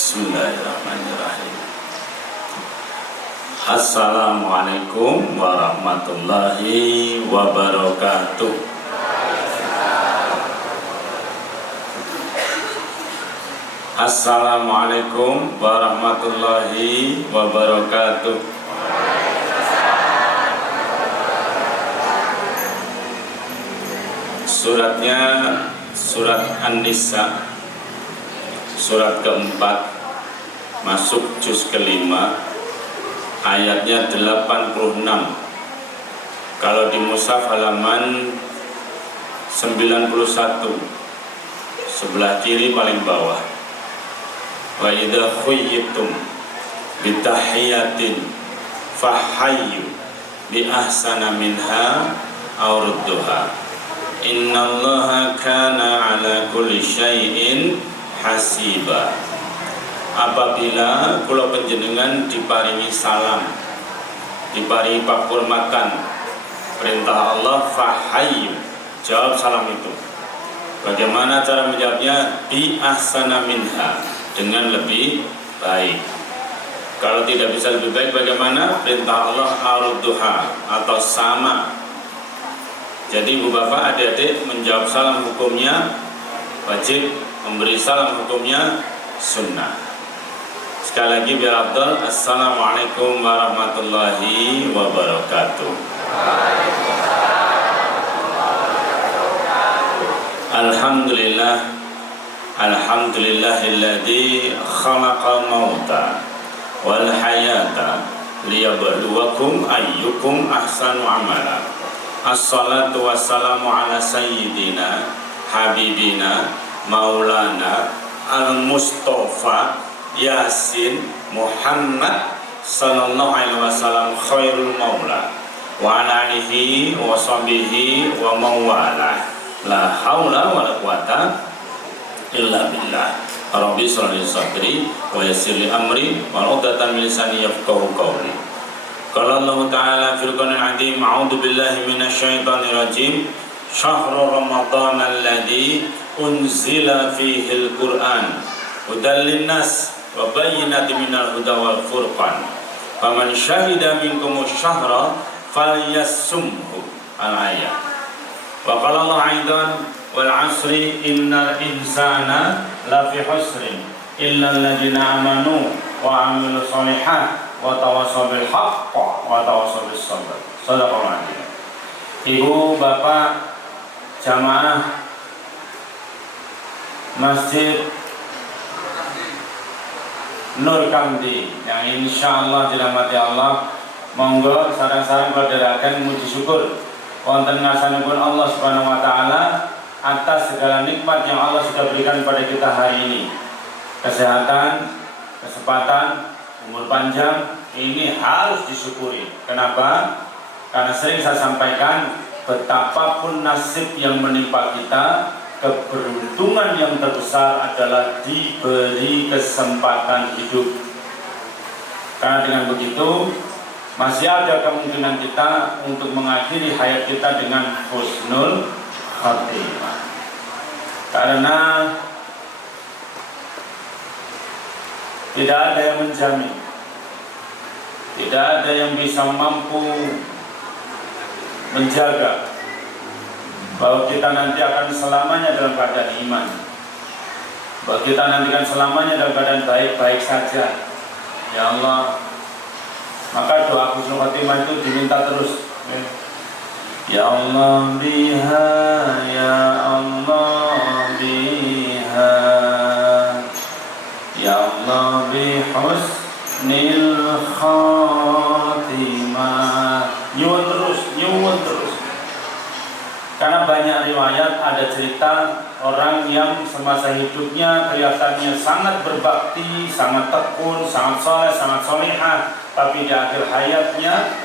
Bismillahirrahmanirrahim. Assalamualaikum warahmatullahi wabarakatuh. Assalamualaikum warahmatullahi wabarakatuh. Suratnya surat An-Nisa, surat keempat, masuk juz kelima, ayatnya 86. Kalau di mushaf halaman 91, sebelah kiri paling bawah. Wa idza khuyyitum bitahiyatin fahayyu bi ahsana minha aw rudduha. Innallaha kana ala kulli syai'in hasiba. Apabila kula panjenengan diparingi salam, diparingi pakurmatan, perintah Allah fahayyu, jawab salam itu. Bagaimana cara menjawabnya? Bi ahsana minha, dengan lebih baik. Kalau tidak bisa lebih baik, bagaimana? Perintah Allah arudduha, atau sama. Jadi ibu bapak, adik-adik, menjawab salam hukumnya wajib, memberi salam hukumnya sunnah. Sekali lagi biar afdal. Assalamualaikum warahmatullahi wabarakatuh. Alhamdulillah, alhamdulillahilladzi khalaqal mauta wal hayata liyabluwakum ayyukum ahsanu amala. Assalatu wassalamu ala sayyidina habibina maulana al-mustafa Yasin Muhammad sallallahu alaihi wasallam khairul maula wa ala alihi wa sahbihi wa mawala. La haula wa la quwata illa billah. Rabbi shrah li sadri wa yassir li amri wa 'uqdatam min lisani yafqahu qawli. Qala Allah Ta'ala fil Qur'anil 'azim, a'udzu billahi minasy syaithanir rajim. Syahrul Ramadan alladzi unzila fihi al-Qur'an hudan lin-nas wa bayyinatin minal huda wal furqan. Faman syahida minkumus syahra falyasumhu. Al-ayat. Wa qala Allah aidan wal 'asri innal insana lafi husrin illa alladziina amanu wa 'amilus shalihat wa tawassaw bil haqq wa tawassaw bis sabr. Shadaqallahu adzim. Ibu, bapak, jamaah Masjid Nur Kamdi yang insyaallah dirahmati Allah, monggo sareng-sareng berderakan muji syukur wonten ngarsanipun Allah Subhanahu wa taala atas segala nikmat yang Allah sudah berikan pada kita hari ini. Kesehatan, kesempatan, umur panjang, ini harus disyukuri. Kenapa? Karena sering saya sampaikan, betapapun nasib yang menimpa kita, keberuntungan yang terbesar adalah diberi kesempatan hidup. Karena dengan begitu masih ada kemungkinan kita untuk mengakhiri hayat kita dengan husnul khatimah. Karena tidak ada yang menjamin, tidak ada yang bisa mampu menjaga bahwa kita nanti akan selamanya dalam keadaan iman, bahwa kita nanti akan selamanya dalam keadaan baik-baik saja. Ya Allah, maka doa husnul khatimah itu diminta terus. Ya Allah biha, ya Allah biha, ya Allah bihusnil khatimah. Nyuwun terus, nyuwun terus. Karena banyak riwayat, ada cerita orang yang semasa hidupnya kelihatannya sangat berbakti, sangat tekun, sangat soleh, sangat solehah, tapi di akhir hayatnya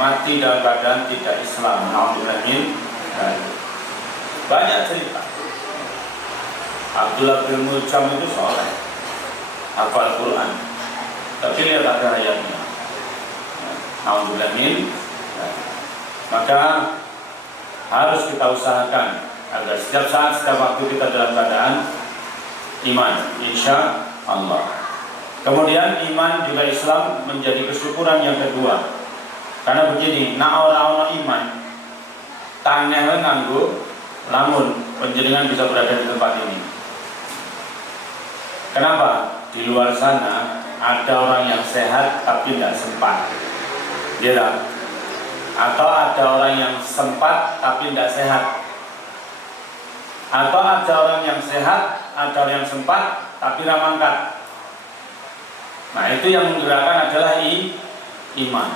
mati dalam keadaan tidak Islam. Alhamdulillah. Banyak cerita. Abdullah bin Mujam itu soleh, hafal Quran, tapi lihat akhir hayatnya. Alhamdulillah. Maka harus kita usahakan agar setiap saat, setiap waktu kita dalam keadaan iman, insya Allah. Kemudian iman juga Islam menjadi kesyukuran yang kedua. Karena begini, orang iman tanya nganggo lamun panjenengan bisa berada di tempat ini. Kenapa? Di luar sana ada orang yang sehat tapi tidak sempat, ya. Atau ada orang yang sempat tapi tidak sehat. Atau ada orang yang sehat, ada orang yang sempat tapi ramangkat. Nah, itu yang menggerakkan adalah iman.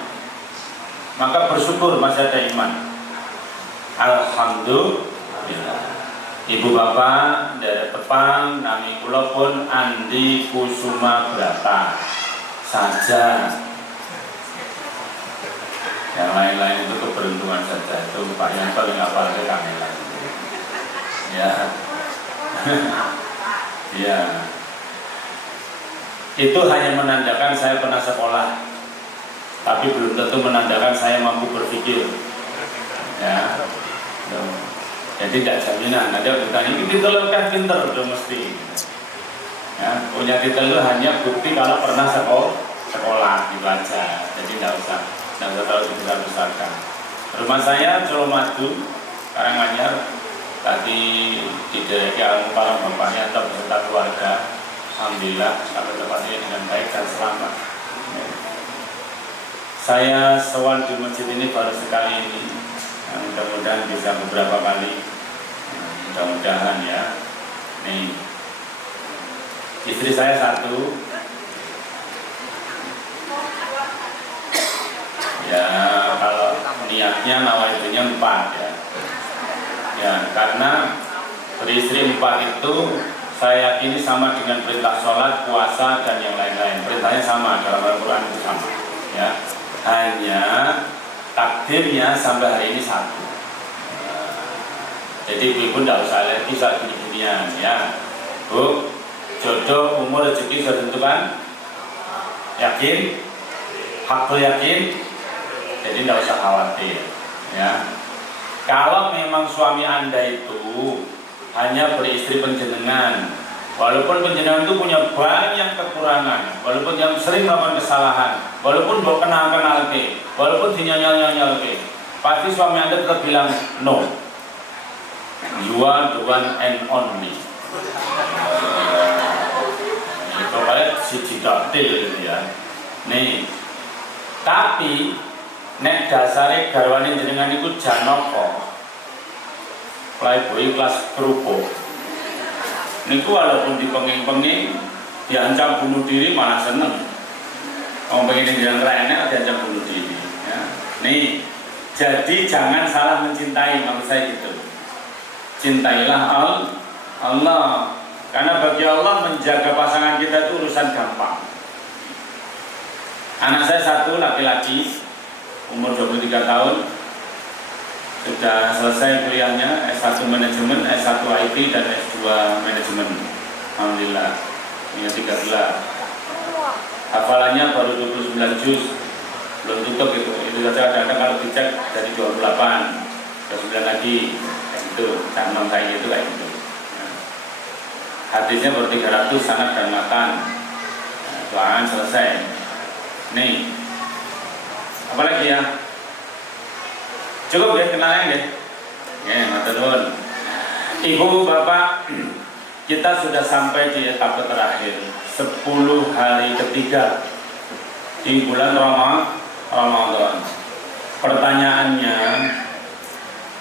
Maka bersyukur masih ada iman. Alhamdulillah. Ibu bapak dari Tepang, nami kula pun Andi Kusuma Brata saja. Yang lain-lain itu keberuntungan saja. Itu Pak yang paling hafal ke kami lagi. Ya. Ya. Itu hanya menandakan saya pernah sekolah, tapi belum tentu menandakan saya mampu berpikir. Ya. Jadi tidak jaminan. Ada yang bertanya, ini titel kan pinter, udah mesti. Ya, punya titel itu hanya bukti kalau pernah sekolah gitu aja. Jadi tidak usah terlalu dibesar-besarkan. Rumah saya Colomadu, Karanganyar, tadi didereki para bapaknya atau beserta keluarga. Alhamdulillah sampai tempat ini dengan baik dan selamat. Saya sowan di masjid ini baru sekali ini. Mudah-mudahan bisa beberapa kali. Mudah-mudahan ya. Nih, istri saya satu. Ya kalau niatnya nawaitunya 4 ya. Ya karena beristri 4 itu saya yakini sama dengan perintah sholat, puasa, dan yang lain-lain. Perintahnya sama, dalam Al-Quran itu sama. Ya. Hanya takdirnya sampai hari ini 1. Jadi ibu tidak usah alergi saat gini-ginian. Ya. Bu, jodoh, umur, rezeki sudah tentukan? Yakin? Hakul yakin? Jadi tidak usah khawatir. Ya. Kalau memang suami Anda itu hanya beristri penjenengan, walaupun penjenengan itu punya banyak kekurangan, walaupun yang sering melakukan kesalahan, walaupun buat kenal-kenal ke, walaupun dinyanyal-nyanyal ke, pasti suami Anda tetap bilang no, you are the one and only. Pokoknya si jidoktil gitu ya. Nih, tapi nek dasare garwane jenengan iku Janaka, playboy kelas kerupuk. Niku walaupun dipenging-penging, diancam bunuh diri malah seneng. Orang pengen jalan kerennya diancam bunuh diri. Ya. Nih, jadi jangan salah mencintai, maksud saya gitu. Cintailah Allah, karena bagi Allah menjaga pasangan kita itu urusan gampang. Anak saya satu laki-laki, umur 23 tahun. Sudah selesai kuliahnya, S1 manajemen, S1 IT, dan S2 manajemen. Alhamdulillah, punya 3 gelar. Hafalannya baru 29 juz, belum tutup itu. Itu saja kadang-kadang kalau dicek dari 28, 29 lagi, kayak gitu. Canong kayak gitu, kayak gitu. Hadisnya baru 300, sanad dan matan. Doaan selesai. Nih, apa lagi ya? Cukup ya, kenalan deh. Ya, matur. Ibu, bapak, kita sudah sampai di etapa terakhir, 10 hari ketiga di bulan Ramadan. Pertanyaannya,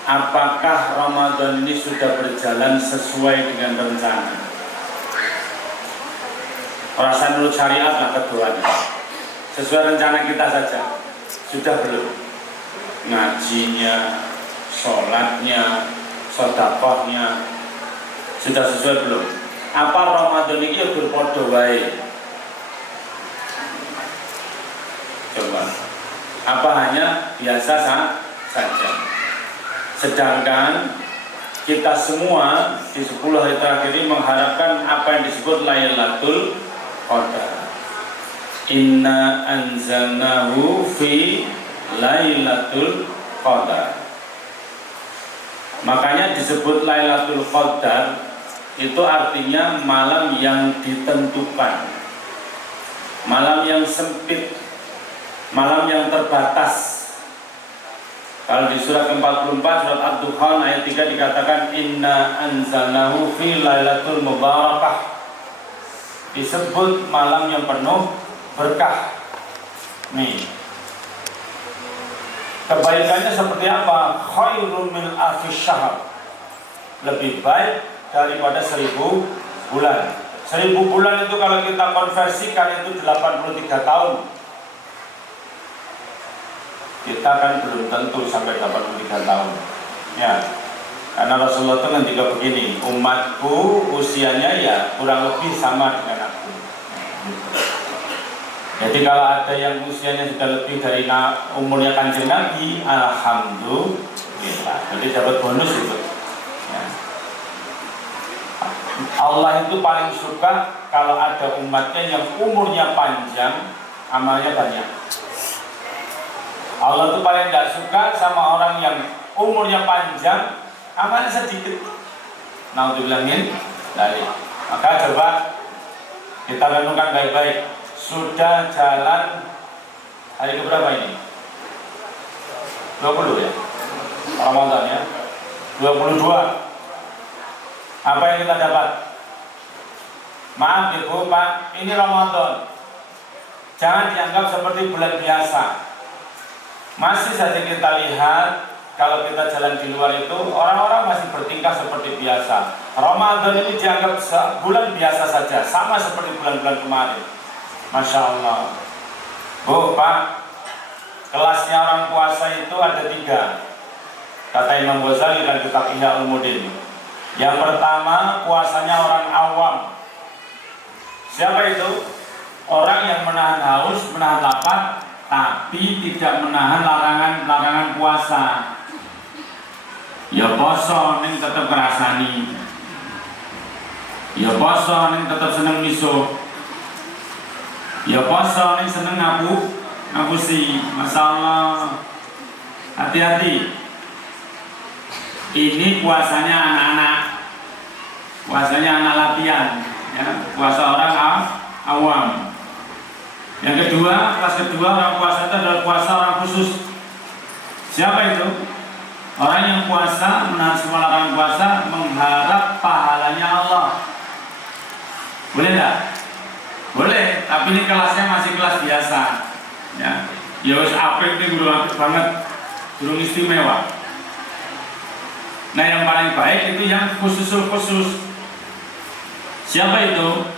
apakah Ramadan ini sudah berjalan sesuai dengan rencana? Rasa menurut syariat lah keduanya. Sesuai rencana kita saja. Sudah belum? Ngajinya, sholatnya, sedekahnya sudah sesuai belum? Apa Ramadan ini ya berpodo wae? Coba. Apa hanya biasa saja? Sedangkan kita semua di 10 hari terakhir ini mengharapkan apa yang disebut Lailatul Qadar. Inna anzalnahu fi Lailatul Qadar. Makanya disebut Lailatul Qadar, itu artinya malam yang ditentukan. malam yang sempit, malam yang terbatas. Kalau di surat 44 surat Ad-Dukhan ayat 3 dikatakan inna anzalnahu fi lailatul mubarakah, disebut malam yang penuh berkah. Nih, kebaikannya seperti apa? Khairun min alfis syahr, lebih baik daripada 1000 bulan. 1000 bulan itu kalau kita konversikan itu 83 tahun. Kita kan belum tentu sampai 83 tahun. Ya, karena Rasulullah itu nanti begini, umatku usianya ya kurang lebih sama dengan aku. Jadi kalau ada yang usianya sudah lebih dari umurnya Kanjeng Nabi, alhamdulillah. Jadi dapat bonus itu. Ya. Allah itu paling suka kalau ada umatnya yang umurnya panjang, amalnya banyak. Allah itu paling tidak suka sama orang yang umurnya panjang, amalnya sedikit. Naudzubillah min dzalik. Maka coba kita renungkan baik-baik. Sudah jalan hari keberapa ini? 20 ya? Ramadan ya? 22. Apa yang kita dapat? Maaf Ibu, Pak, ini Ramadan. Jangan dianggap seperti bulan biasa. Masih saja kita lihat kalau kita jalan di luar itu orang-orang masih bertingkah seperti biasa. Ramadan ini dianggap bulan biasa saja, sama seperti bulan-bulan kemarin. Masya Allah. Bu, Pak, kelasnya orang puasa itu ada 3, kata Imam Ghazali dan kitab Ihya Ulumuddin. Yang pertama, puasanya orang awam. Siapa itu? Orang yang menahan haus, menahan lapar, tapi tidak menahan larangan puasa. Ya poso ning tetep kerasani. Ya poso ning tetep seneng miso. Ya poso ning seneng ngapusi. Masalah. Hati-hati. Ini puasanya anak-anak. Puasanya anak latihan, ya. Puasa orang awam. Yang kedua, kelas kedua orang puasa itu adalah puasa orang khusus. Siapa itu? Orang yang puasa, menahan semua larangan puasa, mengharap pahalanya Allah. Boleh tidak? Boleh, tapi ini kelasnya masih kelas biasa. Ya, ya wis apik ini belum apik banget, belum istimewa. Nah yang paling baik itu yang khusus. Siapa itu?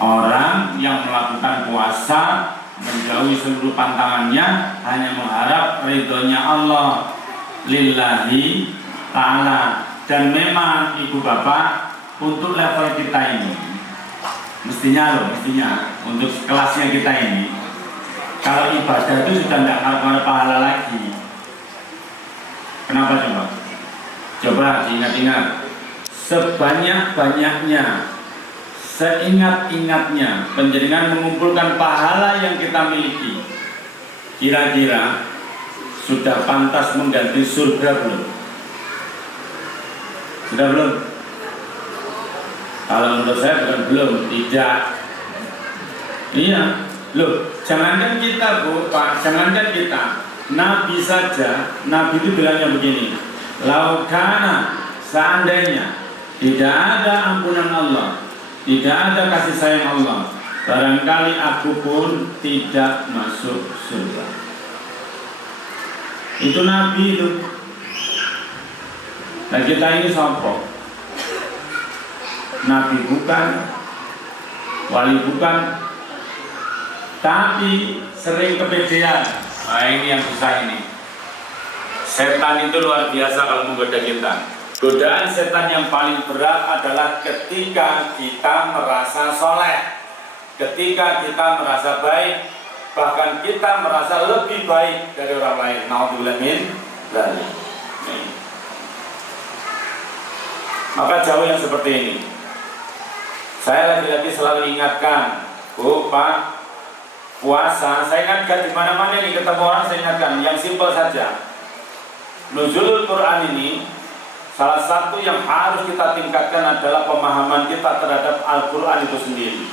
Orang yang melakukan puasa, menjauhi seluruh pantangannya, hanya mengharap ridhonya Allah lillahi ta'ala. Dan memang ibu bapak, untuk level kita ini mestinya untuk kelasnya kita ini, kalau ibadah itu sudah tidak harap pahala lagi. Kenapa coba? Coba diingat-ingat. Sebanyak-banyaknya, seingat-ingatnya panjenengan mengumpulkan pahala yang kita miliki, kira-kira sudah pantas mengganti surga belum? Sudah belum? Kalau menurut saya bukan belum, tidak. Iya, loh, jangankan kita Bu, Pak, jangankan kita, Nabi saja, Nabi itu bilangnya begini, laukana, seandainya tidak ada ampunan Allah, tidak ada kasih sayang Allah, barangkali aku pun tidak masuk surga. Itu Nabi itu. Nah kita ini sombong. Nabi bukan, wali bukan, tapi sering kepedean. Nah ini yang susah ini. Setan itu luar biasa kalau menggoda kita. Godaan setan yang paling berat adalah ketika kita merasa soleh, ketika kita merasa baik, bahkan kita merasa lebih baik dari orang lain. Naudzubillah min dzalik. Maka jauh yang seperti ini. Saya lagi-lagi selalu ingatkan, Bu, Pak, puasa. Saya ingatkan di mana-mana nih ketemu orang, saya ingatkan yang simpel saja. Nuzulul Quran ini, salah satu yang harus kita tingkatkan adalah pemahaman kita terhadap Al-Quran itu sendiri.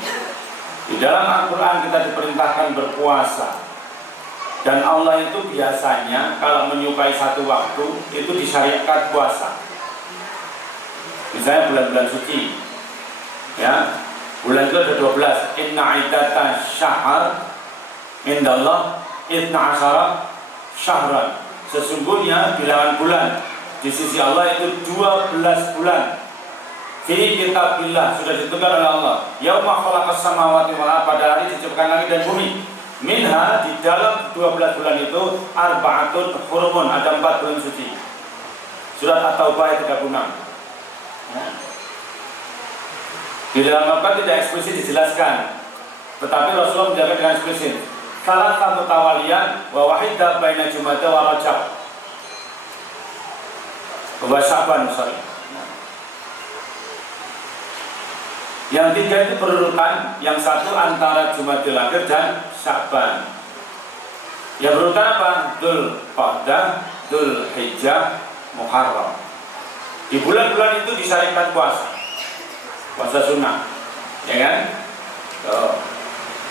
Di dalam Al-Quran kita diperintahkan berpuasa, dan Allah itu biasanya kalau menyukai satu waktu itu disyariatkan puasa. Misalnya bulan-bulan suci, ya, bulan itu ada 12. Inna iddata syahr indallah itna asyara syahran. Sesungguhnya bilangan bulan di sisi Allah itu 12 bulan. Fi kitabillah, sudah ditentukan oleh Allah. Yauma khalaqas samawati wal arda, pada hari diciptakan langit dan bumi. Minha, di dalam 12 bulan itu arba'atun hurumun, ada 4 bulan suci. Surat At-Taubah ayat 36. Ya. Di dalam Al-Quran tidak eksplisit dijelaskan, tetapi Rasulullah menjaga dengan eksplisit. Salah satu tawalian wa wahidah baina Jumada wa Rajab. Wa Sya'ban, Yang 3 itu berurutan, yang 1 antara Jumadil Akhir dan Sya'ban. Yang berurutan apa? Dzul Qa'dah, Dzul Hijjah, Muharram. Di bulan-bulan itu disyariatkan puasa sunnah, ya kan?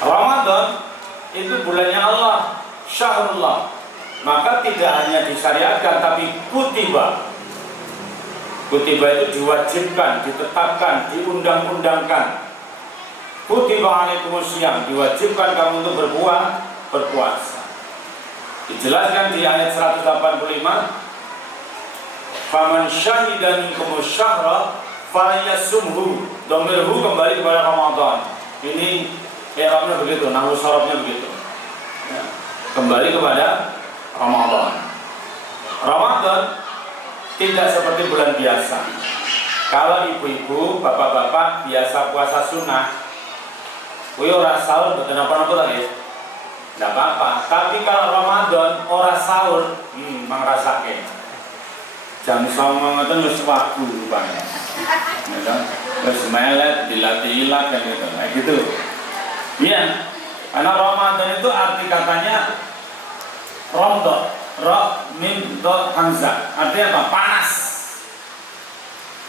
Ramadan itu bulannya Allah, syahrullah. Maka tidak hanya disyariatkan, tapi kutiba itu diwajibkan, ditetapkan, diundang-undangkan. Kutiba alaikumusiyam, diwajibkan kamu untuk berpuasa. Dijelaskan di ayat 185. Faman syahida minkumus syahra falyasumhu. Dhamirhu kembali kepada Ramadan. Ini i'rabnya begitu, nahwu sharafnya begitu. Ya. Kembali kepada Ramadan. Ramadan tidak seperti bulan biasa. Kalau ibu-ibu, bapak-bapak biasa puasa sunnah, kuwi ora sahur mboten apa-apa lagi. Enggak apa-apa. Tapi kalau Ramadan ora sahur, mangrasake. Jam 09.00 ngoten wis waktu rupane. Ya, wis melet dilatih-ilat kan gitu. Nah gitu. Iya. Karena Ramadan itu arti katanya Ramadan, Ra mim do hamzah. Artinya apa? Panas.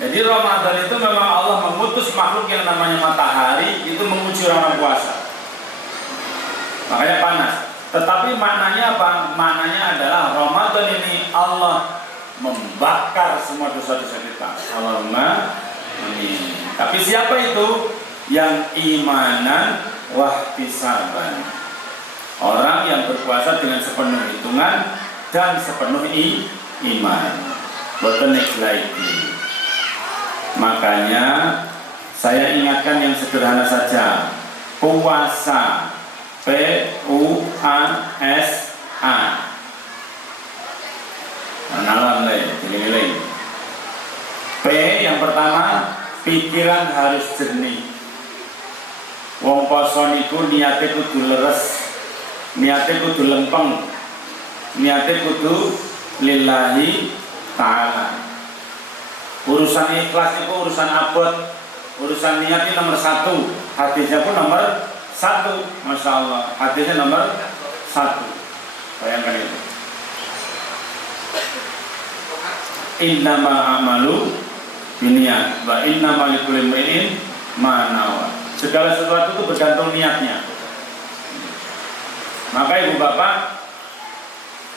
Jadi Ramadan itu memang Allah mengutus makhluk yang namanya matahari itu menguji orang puasa. Makanya panas. Tetapi maknanya apa? Maknanya adalah Ramadan ini Allah membakar semua dosa-dosa kita. Allahumma amin. Tapi siapa itu? Yang imanan wahtisaban. Orang yang berpuasa dengan sepenuh hitungan dan sepenuh iman. Boten lagi. Makanya saya ingatkan yang sederhana saja. Puasa, P-U-A-S-A. Nalan nilai. P yang pertama, pikiran harus jernih. Wong poso niku niate kudu leres, niate kudu lempeng, niate kudu lillahi ta'ala. Urusan ikhlas itu urusan abot, urusan niat ini nomor 1, hadisnya pun nomor 1, Masya Allah, hadisnya nomor 1. Bayangkan itu. Innamal a'malu binniyat wa innamal likulli imri'in ma nawa. Segala sesuatu itu bergantung niatnya. Maka ibu bapak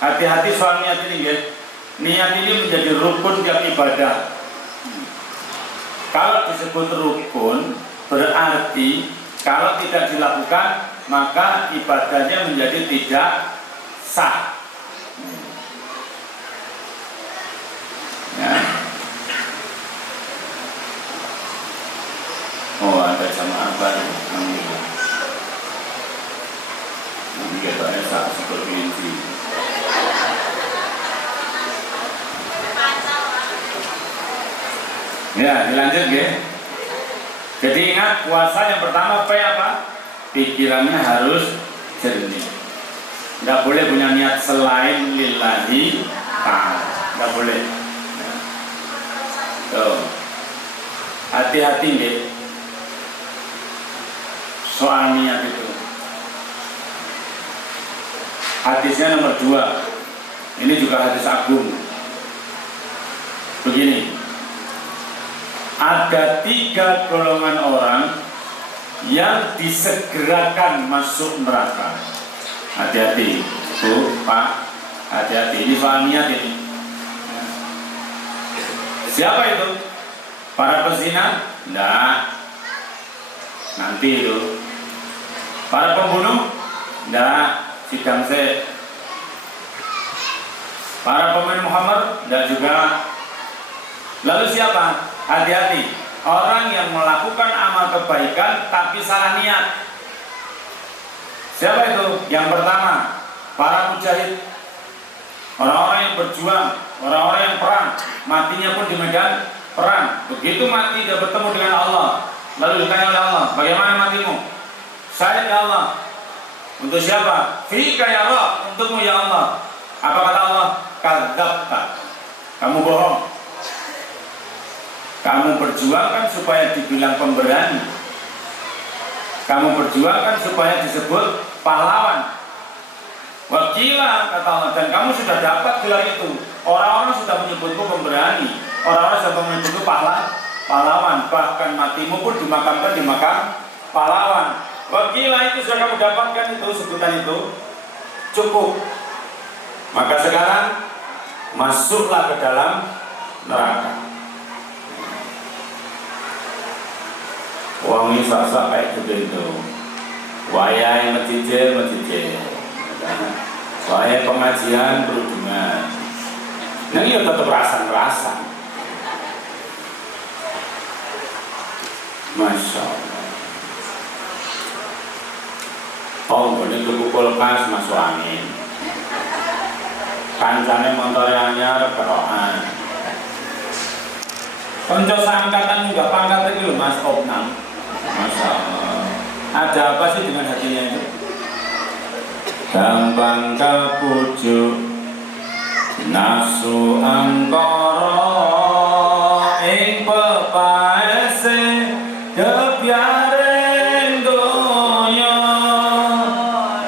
hati-hati soal niat ini ya. Niat ini menjadi rukun tiap ibadah. Kalau disebut rukun berarti kalau tidak dilakukan maka ibadahnya menjadi tidak sah. Ya. Oh ada jamaah baru. Nanti katanya saat seperti ini. Ya dilanjut ya. Jadi ingat puasa yang pertama P apa? Pikirannya harus jernih. Nggak boleh punya niat selain lillahi ta'ala. Nggak boleh. Tuh. Hati-hati deh soal niat itu. Hadisnya nomor 2. Ini juga hadis agung. Begini. Ada 3 golongan orang yang disegerakan masuk neraka. Hati-hati, Bu, Pak, hati-hati. Ini soal niat ini. Siapa itu? Para pezina? Enggak. Nanti itu. Para pembunuh? Enggak. Sidang saya. Para pemain Muhammad? Enggak juga. Lalu siapa? Hati-hati. Orang yang melakukan amal kebaikan tapi salah niat. Siapa itu? Yang pertama, para mujahid, orang-orang yang berjuang, orang-orang yang perang, matinya pun di medan perang. Begitu mati dia bertemu dengan Allah, lalu ditanya oleh Allah, bagaimana matimu? Syahid ya Allah. Untuk siapa? Fika ya Allah, untukmu ya Allah. Apa kata Allah? Kadzabta, kamu bohong. Kamu berjuangkan supaya dibilang pemberani. Kamu berjuangkan supaya disebut pahlawan. Wakila kata Allah, dan kamu sudah dapat gelar itu. Orang-orang sudah menyebutmu pemberani. Orang-orang sudah menyebutmu pahlawan. Bahkan matimu pun dimakamkan di makam pahlawan. Wakila itu sudah kamu dapatkan itu, sebutan itu cukup. Maka sekarang masuklah ke dalam neraka. Wong iso kayak gitu. Wayai mecijil. Wayai pengajian berhubungan. Nah ini tetap rasan. Masya Allah. Oh, ini tuku kulkas masuk angin. Kancane montore anyar kerokan. Konco seangkatan juga pangkat itu Mas Opnam. Masya Allah. Ada apa sih dengan hatinya itu? Gampang kepujuk nafsu angkara ing pepaese kebiaren donya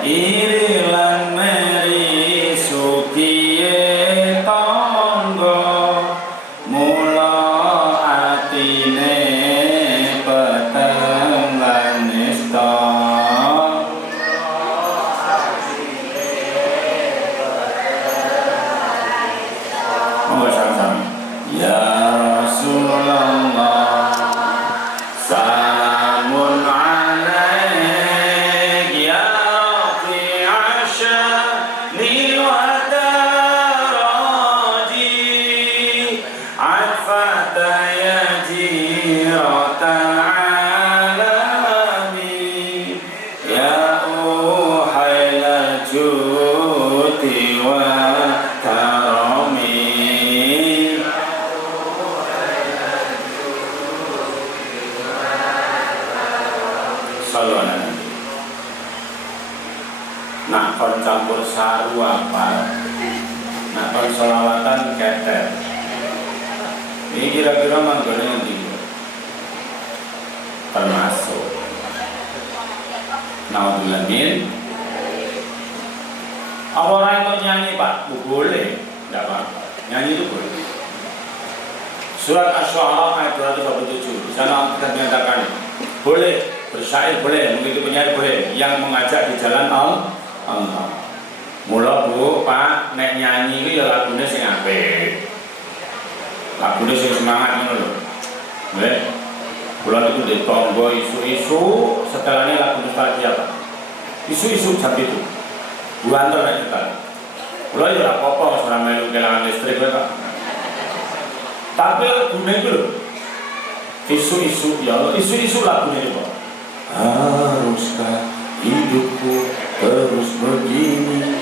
iri lan meri sukiye tangga mula atine peteng lan nista. Ya Rasulullah, salamun alaik ya Rafi'a sya'ni wa daraji atfata ya jiratal alami ya uhaila juti wa nak kon campur saru apa, nak kon sholawatan keter. Ini kira-kira manggone nanti termasuk. Naudzubillah min. Apa orang yang nyanyi Pak? Boleh, tidak apa-apa. Nyanyi itu boleh. Surat Asy-Syu'ara ayat 227 di sana kita menyatakan boleh bersyair boleh, mengikuti penyair boleh, yang mengajak di jalan Allah. Mula Bu, Pak, nek nyanyi itu ya lagune sing apik. Lagune sing semangat ngono lho. Nggih. Kula niku di tangga isu-isu setelahnya lagu nostalgia Pak. Isu-isu jam itu. Buanter nek kita. Kula ya ora apa-apa ora melu kelangan listrik kowe Pak. Tapi lagune iku lho. Isu-isu ya, isu-isu lagune iki Pak. Haruskah hidupku terus begini?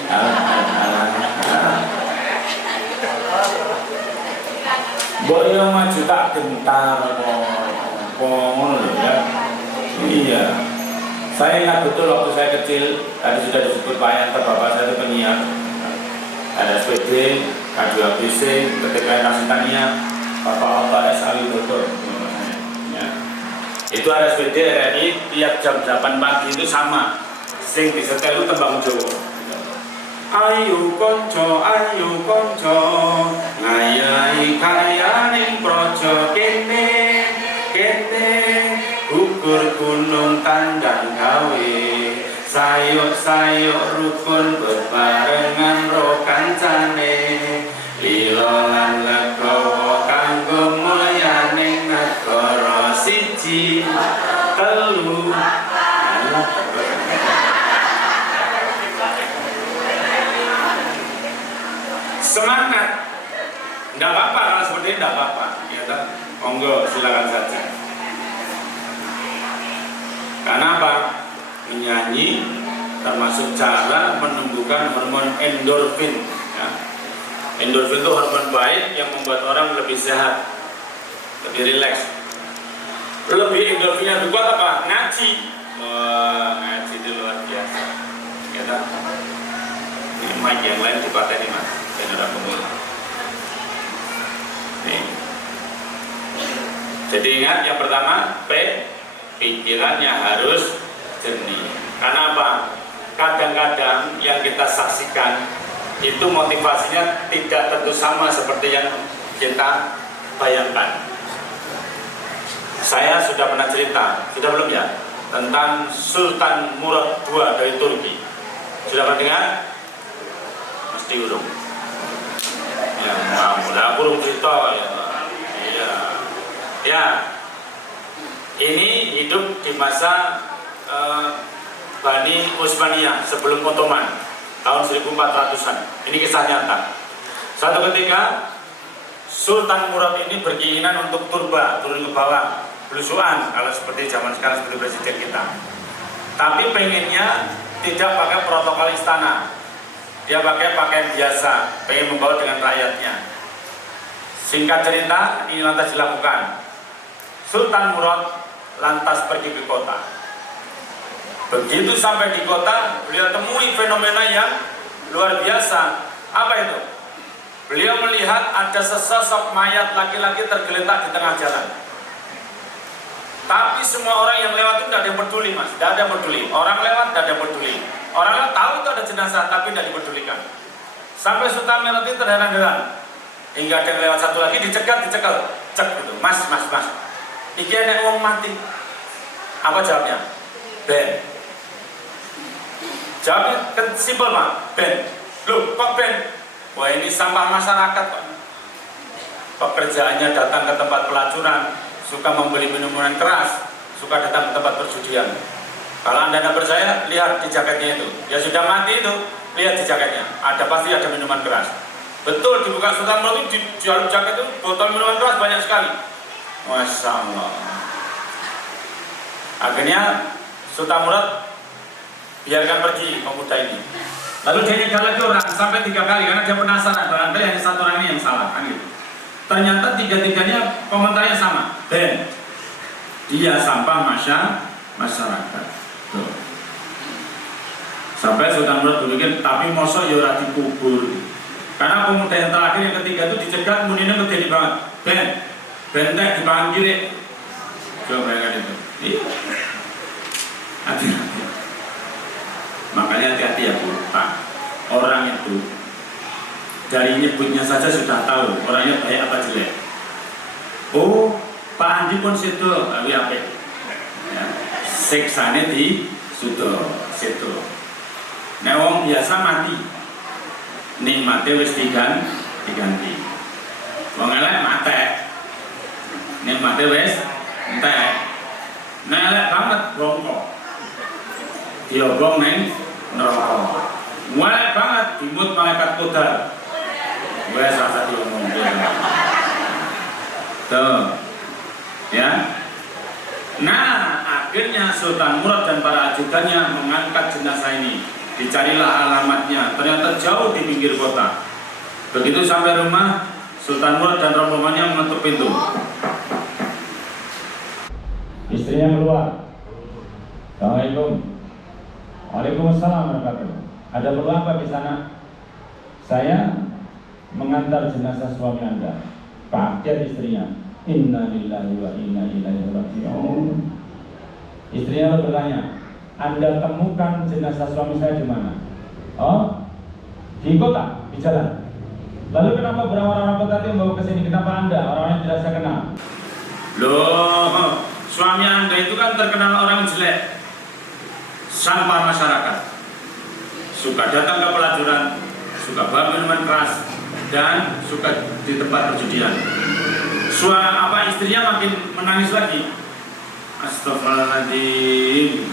Mbok yo maju tak gentar apa ngono lho ya. Iya. Saya ingat betul waktu saya kecil, tadi sudah disebut Pak Yanto, bapak saya itu penyiar. Ada SPD, K2ABC, ketika kasih tanya Bapak Oba S. Ali Dodo. Itu ada SPD RRI tiap jam 8 pagi itu sama. Sing disetel itu tembang Jawa. Ayo konco, ngayahi kaya ning projo kene ukur gunung tandang gawe, sayuk-sayuk rukun bebarengan ro kancane, lilo lan legowo kanggo mulyaning negara siji telu. Semangat, tidak apa-apa kalau seperti ini, tidak apa-apa, ya tak? Monggo silakan saja. Karena apa? Menyanyi termasuk cara menumbuhkan hormon endorfin. Ya. Endorfin itu hormon baik yang membuat orang lebih sehat, lebih rileks. Lebih endorfinnya juga apa? Ngaji. Wah, ngaji itu luar biasa. Ya tak? Ini mic yang lain dipateni mas. Nih. Jadi ingat yang pertama P, pikirannya harus jernih. Karena apa? Kadang-kadang yang kita saksikan itu motivasinya tidak tentu sama seperti yang kita bayangkan. Saya sudah pernah cerita, sudah belum ya? Tentang Sultan Murad II dari Turki. Sudah pernah dengar? Mesti urung. Ya, udah kurung cerita ya. Iya. Ya. Ini hidup di masa Bani Utsmaniyah sebelum Ottoman tahun 1400-an. Ini kisah nyata. Suatu ketika Sultan Murad ini berkeinginan untuk turba, turun ke bawah, belusuan kalau seperti zaman sekarang seperti presiden kita. Tapi pengennya tidak pakai protokol istana. Dia pakai pakaian biasa, pengen membawa dengan rakyatnya. Singkat cerita, ini lantas dilakukan. Sultan Murad lantas pergi ke kota. Begitu sampai di kota, beliau temui fenomena yang luar biasa. Apa itu? Beliau melihat ada sesosok mayat laki-laki tergeletak di tengah jalan. Tapi semua orang yang lewat itu tidak ada yang peduli mas, tidak ada yang peduli. Orang lewat tidak ada yang peduli. Orang lewat tahu itu ada jenazah tapi tidak dipedulikan. Sampai Sultan Murad itu terheran-heran. Hingga ada yang lewat satu lagi dicegat, cek gitu. Mas. Iki ada orang mati. Apa jawabnya? Ben. Jawabnya kan simpel mak. Ben. Loh kok Ben? Wah ini sampah masyarakat Pak. Pekerjaannya datang ke tempat pelacuran, suka membeli minuman keras, suka datang ke tempat perjudian. Kalau anda tidak percaya, lihat di jaketnya itu. Ya sudah mati itu, lihat di jaketnya. Pasti ada minuman keras. Betul, dibuka Sultan Murad itu di dalam jaket itu botol minuman keras banyak sekali. Masya Allah. Akhirnya Sultan Murad biarkan pergi pemuda ini. Lalu dia nyegat lagi orang sampai 3 kali karena dia penasaran barangkali hanya satu orang ini yang salah kan gitu. Ternyata tiga-tiganya komentarnya sama. Ben, dia sampah masyarakat. Tuh. Sampai Sultan Murad berpikir, tapi mosok ya ora dikubur. Karena pemuda yang terakhir yang ketiga itu dicegat munine medeni banget. Bentek di tangan kiri. Coba bayangkan itu. Iya. Hati-hati. Makanya hati-hati ya Bu, Pak. Orang itu dari nyebutnya saja sudah tahu orangnya baik apa jelek. Oh, Pak Andi pun situ, tapi apa? Ya, seksane di situ. Nek wong biasa mati, nikmate wis diganti. Wong elek mate, nikmate wis entek. Nek elek banget bongkok, diobong neng neraka. Elek banget dimut malaikat kodar. Wes rasa diomong. Tuh, ya. Nah, akhirnya Sultan Murad dan para ajudannya mengangkat jenazah ini. Dicarilah alamatnya, ternyata jauh di pinggir kota. Begitu sampai rumah, Sultan Murad dan rombongannya menutup pintu. Istrinya keluar. Assalamualaikum. Waalaikumsalam warahmatullahi wabarakatuh. Ada perlu apa di sana? Saya mengantar jenazah suami Anda. Kaget istrinya. Inna lillahi wa inna ilaihi raji'un. Istrinya lalu bertanya, Anda temukan jenazah suami saya di mana? Oh, di kota, di jalan. Lalu kenapa orang-orang kota itu membawa ke sini? Kenapa Anda, orang yang tidak saya kenal? Loh, Suami Anda itu kan terkenal orang jelek, sampah masyarakat, suka datang ke pelacuran, suka bawa minuman keras, dan suka di tempat perjudian. Istrinya makin menangis lagi. Astagfirullahaladzim.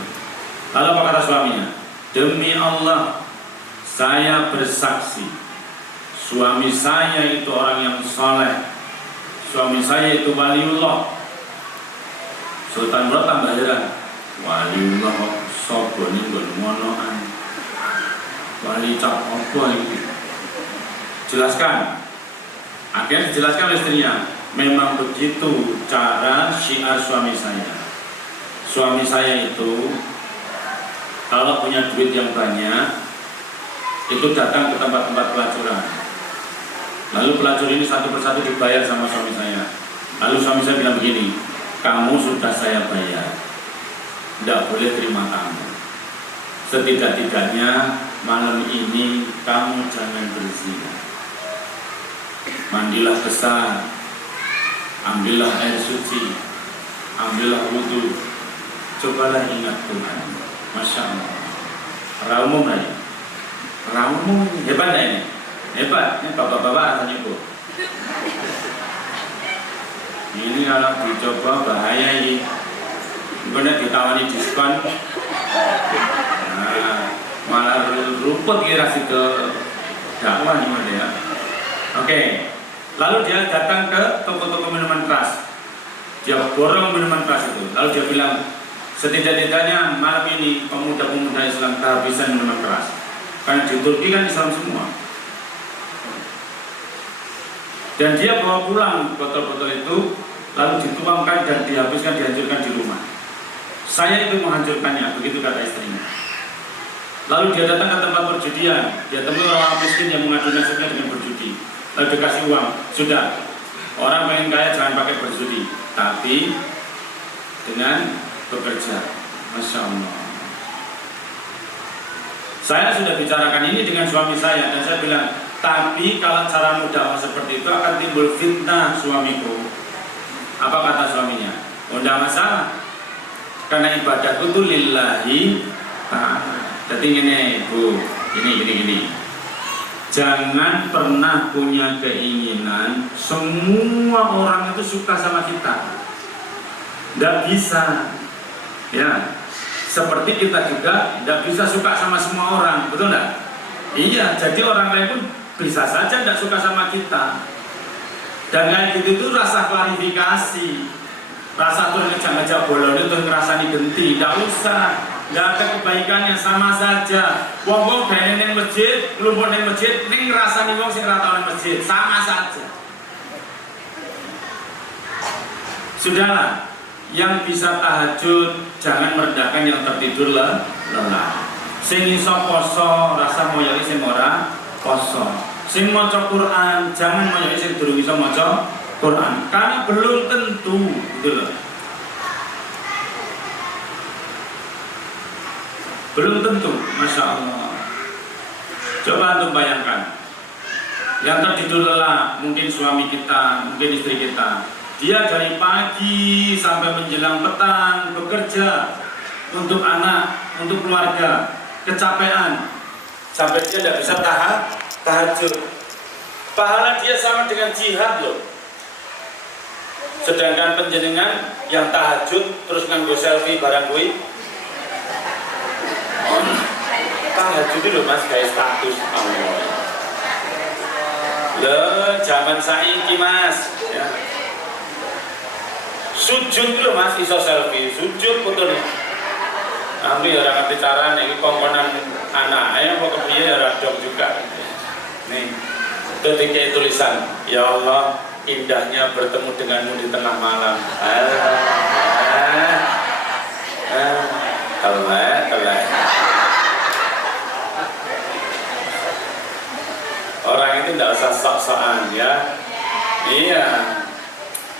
Lalu apa kata suaminya? Demi Allah, saya bersaksi, suami saya itu orang yang soleh, suami saya itu waliullah. Sultan Murad tambah heran, waliullah sopo ini bermonoan, wali cap apa ini? Jelaskan. Akhirnya dijelaskan oleh istrinya, memang begitu cara syiar suami saya. Suami saya itu kalau punya duit yang banyak, itu datang ke tempat-tempat pelacuran. Lalu pelacur ini satu persatu dibayar sama suami saya. Lalu suami saya bilang begini, kamu sudah saya bayar, tidak boleh terima kamu. Setidak-tidaknya malam ini kamu jangan berzina. Mandilah besar, ambillah air suci, ambillah wudhu, cobalah ingat Tuhan. Masya Allah. Raumum lagi. Raumum hebat ya ini? Hebat. Ini bapak-bapak rasanya bu. Ini kalau dicoba bahaya ini. Benar ditawani diskon. Nah, malah rumput kira sih ke dakwah gimana ya? Oke. Lalu dia datang ke toko-toko minuman keras. Dia borong minuman keras itu. Lalu dia bilang, setidak-tidaknya malam ini pemuda-pemuda Islam kehabisan minuman keras. Karena di Turki kan Islam semua. Dan dia bawa pulang botol-botol itu, lalu dituangkan dan dihabiskan, dihancurkan di rumah. Saya itu menghancurkannya, begitu kata istrinya. Lalu dia datang ke tempat perjudian. Dia temui orang miskin yang mengadu nasibnya dengan berjudi. Lalu dikasih uang. Sudah, orang pengen kaya jangan pakai berjudi, tapi dengan bekerja. Masya Allah. Saya sudah bicarakan ini dengan suami saya, dan saya bilang, tapi kalau cara dakwah seperti itu akan timbul fitnah suamiku. Apa kata suaminya? Oh, tidak masalah, karena ibadahku itu lillahi ta'ala. Jadi ini bu, gini. Jangan pernah punya keinginan semua orang itu suka sama kita. Tidak bisa. Ya, seperti kita juga tidak bisa suka sama semua orang, betul tidak? Iya, jadi orang lain pun bisa saja tidak suka sama kita. Dan kayak gitu itu rasa klarifikasi, rasa tuh ngejak-ngejak bolong itu ngerasani genti, tidak usah, tidak ada kebaikannya, sama saja. Wong-wong gaya neng masjid, lumpur neng masjid, neng ngerasani wong sing rata neng masjid, sama saja. Sudahlah. Yang bisa tahajud jangan merendahkan yang tertidur lelah. Sing iso poso rasa moyoi sing ora poso. Sing maca Quran jangan moyoi sing durung iso maca Quran, karena belum tentu gitu loh. Belum tentu, Masya Allah. Coba antum bayangkan, yang tertidur lelah mungkin suami kita, mungkin istri kita. Dia dari pagi sampai menjelang petang bekerja untuk anak, untuk keluarga, kecapean sampai dia tidak bisa tahajud. Pahala dia sama dengan jihad loh. Sedangkan penjenengan yang tahajud terus nganggo selfie barang kuwi. Tahajud itu loh mas kayak status Allah. Loh, zaman saiki mas ya. Sujud dulu mas, iso selfie, sujud betul. Nanti ya orang ngerti cara nih, komponen anaknya mau kebiaya ya radok juga. Nih, ketika tulisan, ya Allah, indahnya bertemu denganmu di tengah malam. Telek. Orang itu tidak usah sok-sokan ya. Iya.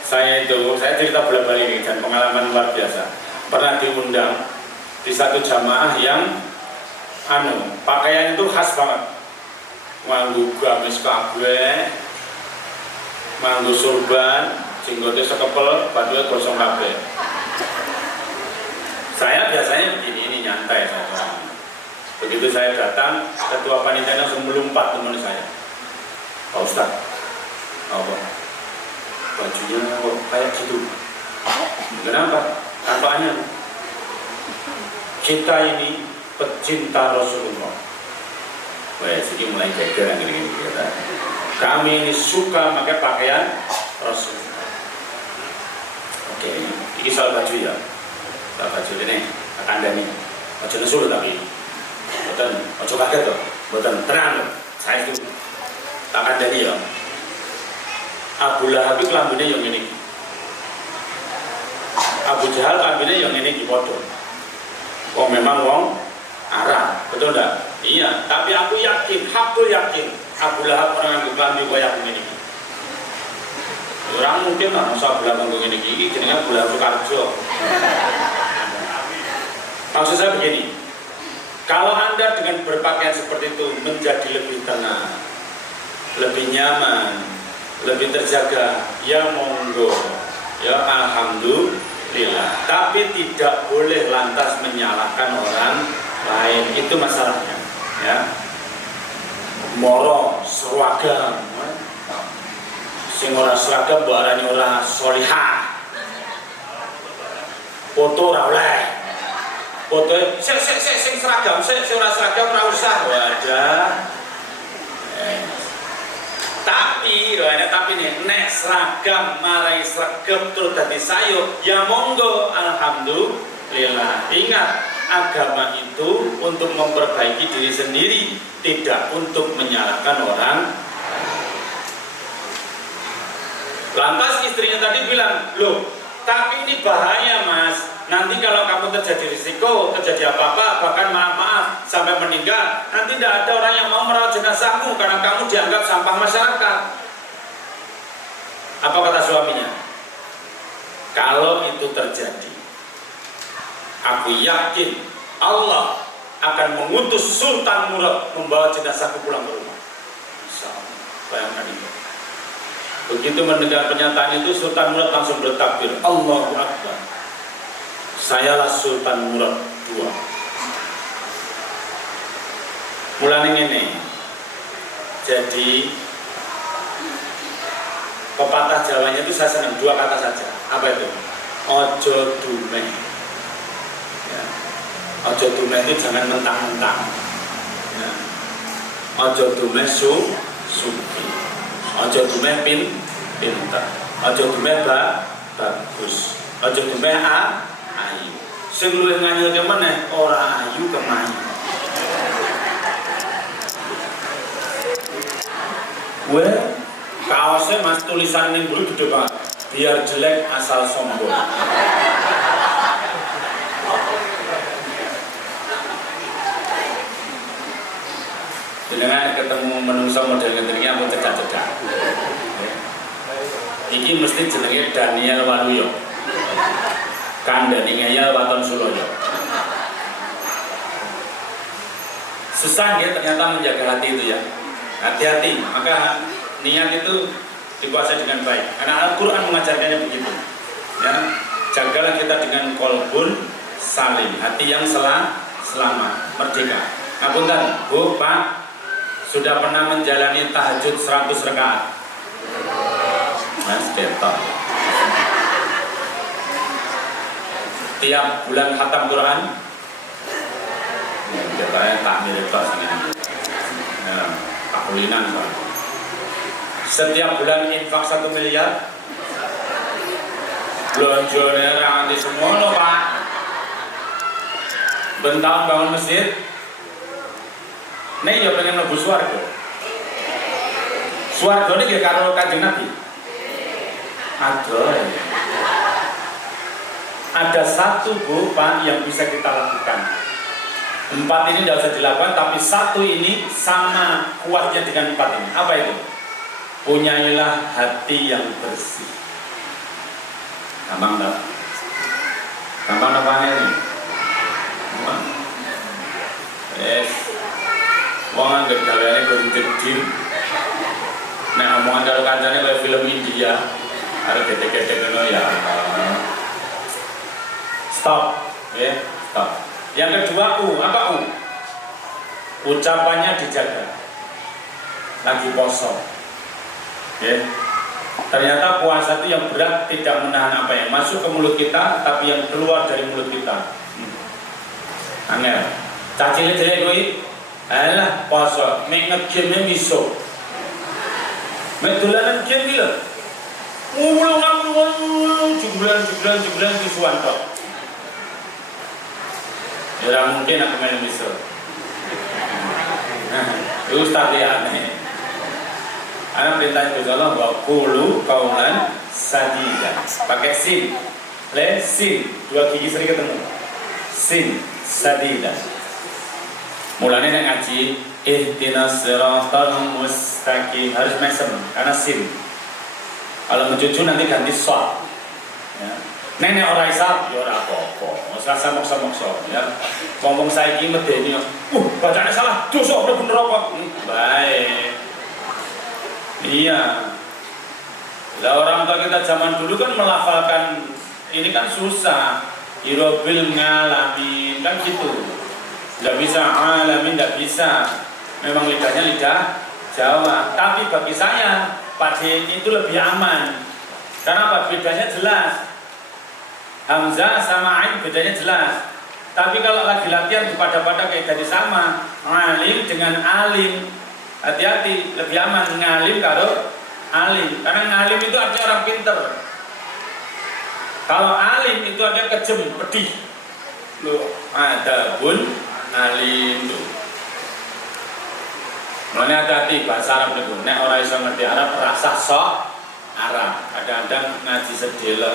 Saya cerita bola-balik ini dan pengalaman luar biasa. Pernah diundang di satu jamaah yang pakaian itu khas banget. Nganggo gamis kabeh, nganggo sorban, jenggotnya sekepel, bajunya gosong kabeh. Saya biasanya begini, ini nyantai saya. Begitu saya datang, ketua panitia langsung melompat teman saya. Pak Ustadz, apa? Bajunya kok kayak gitu? Kenapa? Tampaknya kita ini pecinta Rasulullah. Wah, sini mulai geger yang gini-gini kita. Kami ini suka pakai pakaian Rasulullah. Oke, ini soal baju ya. Soal baju ini akan ada nih. Baju nesul tapi, bukan, baju kaget loh, bukan tenang. Saya itu akan ada nih ya. Abu Lahab itu lambungnya yang ini. Abu Jahal lambungnya yang ini di bodoh. Oh memang wong Arab, betul enggak? Iya, tapi aku yakin, hakul yakin Abu Lahab orang yang kelambi kayak begini. Orang mungkin lah masa Abu Lahab begini gini, jenenge Abu Lahab Sukarjo. Maksud saya begini, kalau Anda dengan berpakaian seperti itu menjadi lebih tenang, lebih nyaman, lebih terjaga, ya monggo, ya alhamdulillah. Tapi tidak boleh lantas menyalahkan orang lain, itu masalahnya. Ya, moro seragam, sing ora seragam barani ora solihah, foto ora oleh, foto sing seragam, sing ora seragam ora usah, wadah. Tapi, tapi nih, nek seragam marai seragam terus dadi sayur, ya monggo, alhamdulillah. Ingat, agama itu untuk memperbaiki diri sendiri, tidak untuk menyalahkan orang. Lantas istrinya tadi bilang, loh, tapi ini bahaya mas. Nanti kalau kamu terjadi risiko, terjadi apa-apa, bahkan maaf-maaf sampai meninggal, nanti tidak ada orang yang mau merawat jenazahmu karena kamu dianggap sampah masyarakat. Apa kata suaminya? Kalau itu terjadi, aku yakin Allah akan mengutus Sultan Murad membawa jenazahku pulang ke rumah. Insya Allah. Bayangkan itu. Begitu mendengar pernyataan itu, Sultan Murad langsung bertakbir, Allahu Akbar. Sayalah Sultan Murad II. Mulane ini. Jadi pepatah Jawanya itu saya senang, dua kata saja. Apa itu? Ojo dumeh. Ya. Ojo dumeh itu jangan mentang-mentang. Ya. Ojo dumeh suki. Ojo dumeh pintar. Ojo dumeh bagus. Ojo dumeh ayu. Sing luwih nganyelke meneh ora ayu kemayu. Kaosnya mas tulisan ning bulu gede banget. Biar jelek asal sombong. Dengan ketemu menungso model ngene iki ampun cedak-cedak. Iki mesti jenenge Daniel Waluyo. Kandhani ngeyel waton Suloyo. Susah ya ternyata menjaga hati itu ya. Hati-hati, maka niat itu dikuasai dengan baik. Karena Al-Quran mengajarkannya begitu. Ya, jagalah kita dengan kolbun salim, hati yang selamat, merdeka. Ngapunten, Bu, Pak, sudah pernah menjalani tahajud 100 rakaat? Mas Detok. Tiap bulan khatam Quran? Ya, katanya tak mirip tok sini. Ya, tak kulinan Pak. Setiap bulan infak 1 miliar? Belanja nanti semua loh Pak. Bentang bangun masjid? Nih ya pengen lebih swarga. Swarga ini gak karo Kanjeng Nabi? Ada satu Bu Pak yang bisa kita lakukan. 4 ini tidak usah dilakukan, tapi 1 ini sama kuatnya dengan 4 ini. Apa itu? Punyailah hati yang bersih. Gampang tak? Gampang apanya ini? Gampang? Yes. Wong anggap gaweane berjedim. Nah, omongan karo kancane kayak film India. Ada gede-gede ngono ya. Stop. Ya, stop. Yang kedua apa ucapannya dijaga. Lagi poso. Ya. Ternyata puasa itu yang berat tidak menahan apa yang masuk ke mulut kita, tapi yang keluar dari mulut kita. Angel. Cacile jelek kuwi. Alah poso, mek ngegame miso. Mek dolanan game iki lho. Jumlah visuan kok. Ya mungkin aku main miso. Nah, itu Ustaz aneh. Anak perintah Gusti Allah bahwa qulu qaulan sadida. Pakai sin. Sin, dua gigi sering ketemu. Sin sadida. Mulanya yang ngaji ihdinas siratal mustaqim harus mesem karena sin. Kalau mencucu nanti ganti shad. Ya. Nenek ora isa ya ora apa-apa. Ora samok-samokso ya. Ngomong saiki medeni. Bacane salah, dosa ora bener apa? Baik. Iya. Lah orang tua kita zaman dulu kan melafalkan ini kan susah. Irobil ngalamin kan gitu. Nggak bisa alamin, nggak bisa. Memang lidahnya lidah Jawa. Tapi bagi saya Pak D itu lebih aman. Karena apa? Bedanya jelas. Hamzah sama Ain bedanya jelas. Tapi kalau lagi latihan pada kayak tadi sama. Alim dengan alim. Hati-hati, lebih aman ngalim karo alim. Karena ngalim itu artinya orang pinter. Kalau alim itu artinya kejem, pedih. Loh, ada bun alim tuh. Makanya hati-hati bahasa Arab itu. Nek orang iso ngerti Arab rasa sok Arab. Kadang-kadang ngaji sedelo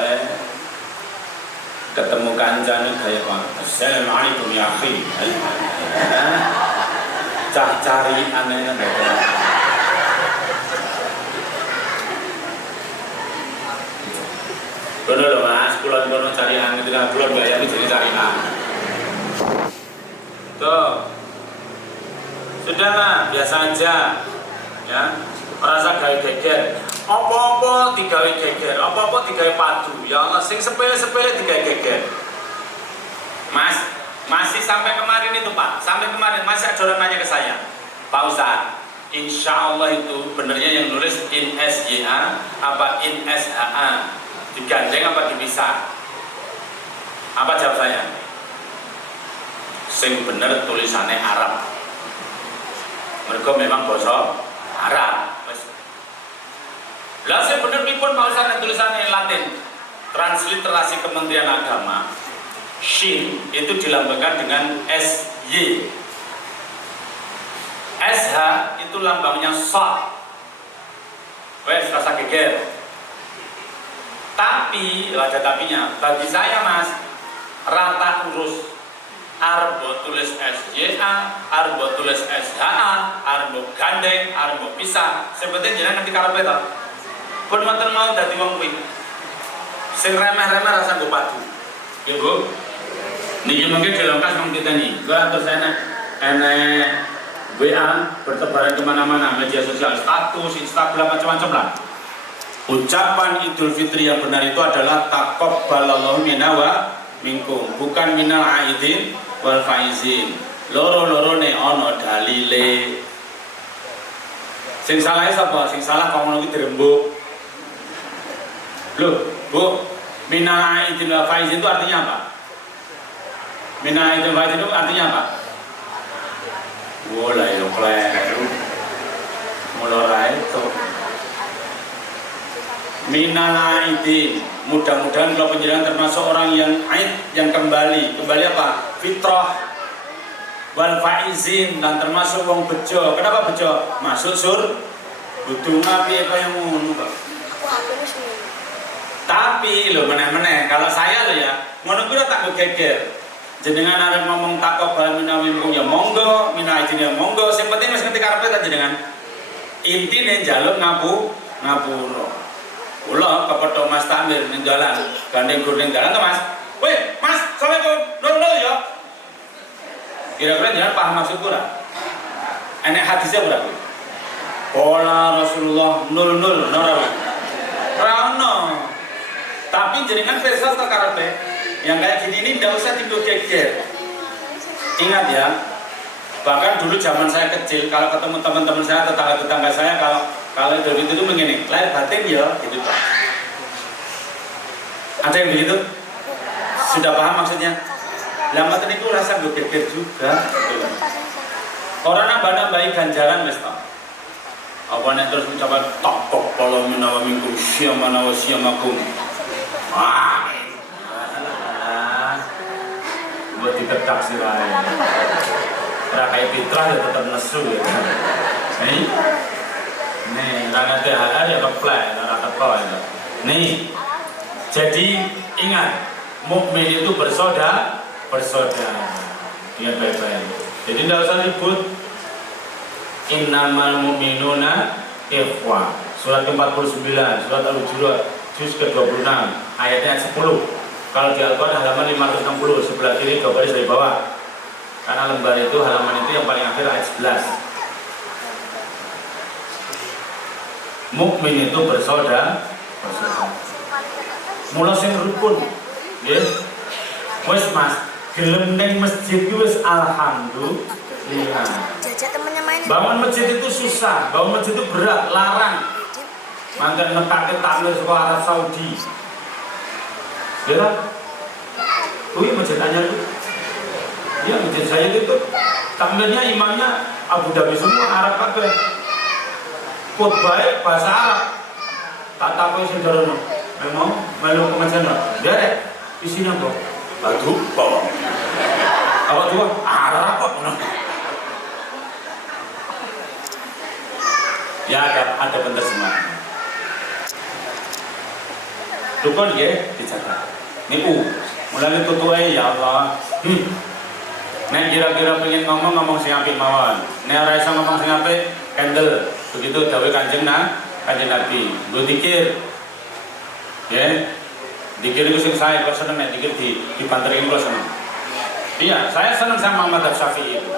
ketemu kancane kayak apa? Assalamualaikum ya akhi. Cari aneh kan Kono lho Mas, kulon cari aneh dengan kulon bayar jadi cari aneh. Tuh. Sudahlah, biasa aja. Ya. Merasa gawe geger. Apa-apa digawe geger, apa-apa digawe padu. Ya Allah, sing sepele-sepele digawe geger. Mas, masih sampai kemarin itu Pak, sampai kemarin masih ada orang nanya ke saya, Pak Ustaz, insya Allah itu benernya yang nulis in SYA apa in SHA, digandeng apa dipisah? Apa jawab saya? Sing bener tulisannya Arab, mereka memang bahasa Arab. Lah sing bener pipun Pak Ustaz tulisannya Latin, transliterasi Kementerian Agama. Shin itu dilambangkan dengan SY. SH itu lambangnya Sa. Wes rasa geger. Tapi, ada tapinya. Bagi saya Mas, rata urus. Arbo tulis SYA, arbo tulis SHA, arbo gandeng, arbo pisah. Sebetulnya jangan nanti karepe ta. Pun mboten mau dadi wong kuwi. Sing remeh-remeh rasa nggo padu. Ya Bu. Niki mungkin dilengkas mang kita nih. Gua terus enak WA bertebaran kemana-mana, media sosial, status, Instagram, macam-macam lah. Ucapan Idul Fitri yang benar itu adalah taqabbalallahu minna wa minkum, bukan minal aidin wal faizin. Loro-loro ne ono dalile. Sing salah sapa? Sing salah kok ngono ki dirembuk. Loh, Bu, minal aidin wal faizin itu artinya apa? Minal aidin wal faizin itu artinya apa? Mulai lo kleru. Mulai itu. Minal aidin, mudah-mudahan kalau penjelasan termasuk orang yang aid, yang kembali apa? Fitrah. Wal faizin, dan termasuk wong bejo. Kenapa bejo? Masuk sur butuh ngapi apa yang ngono, Pak. Tapi lo meneh-meneh, kalau saya lo ya, ngono kuwi tak geger. Jenengan arep ngomong taqabbal minna minkum ya monggo, minna aidin ya monggo, sing penting wis ngerti karepe ta jenengan. Intine njaluk ngapura. Kula kepethuk Mas Tamir ning dalan, gandeng gur ning dalan to Mas. Weh, Mas, assalamualaikum. Nol ya. Kira-kira jangan paham maksudku ora? Enek hadisnya berapa? Qala Rasulullah 00 ora ono. Tapi jenengan versi ta karepe. Yang kayak gini ini tidak usah timbul geger. Ingat ya, bahkan dulu zaman saya kecil, kalau ketemu teman-teman saya, tetangga-tetangga saya, kalau dari itu begini, lahir batin ya, gitu Pak. Ada yang begitu? Sudah paham maksudnya? Lamatan itu rasa geger juga. Gitu. Orang nambah-nambahi ganjaran wis ta. Apa nek terus ucapan takok kalau menawa minggu siamana wa siamakum. Wah. Buat diketak sirahe. Ora kaya fitrah ya tetap nesu ya. Nih, ra THR ya keplek, ora teko ya. Nih. Jadi ingat, mukmin itu bersaudara. Ingat baik-baik. Jadi tidak usah ribut. Innamal mu'minuna ikhwah. Surat ke-49, surat Al-Hujurat, juz ke-26, ayatnya 10. Kalau di Al-Quran halaman 560, sebelah kiri 2 baris dari bawah. Karena lembar itu, halaman itu yang paling akhir ayat 11. Mukmin itu bersaudara. Mula sing rukun. Nggih. Wis Mas, gelem ning masjid iki wis alhamdulillah. Bangun masjid itu susah, bangun masjid itu berat, larang. Mantan ngetake takmir saka Arab Saudi. Ya kan? Masjid anyar itu. Iya, masjid saya itu takmirnya imamnya Abu Dhabi semua, Arab kabeh. Khotbah bahasa Arab. Tak takoki sing jarono. Memang melu pengajian lah. Derek, isinya kok. Aduh, kok. Awak tuh Arab kok. Ya ada penerjemah. Dukun ya dicatat. Niku mulai tutuke ya Allah. Nek kira-kira pengen ngomong sing apik mawon. Nek ora iso ngomong sing apik, kendel. Begitu dawuh Kanjeng Nabi. Nggo dikir. Ya. Dikir itu sing saya kok seneng nek dikir dibanterin kok seneng. Iya, saya seneng sama mazhab Syafi'i itu.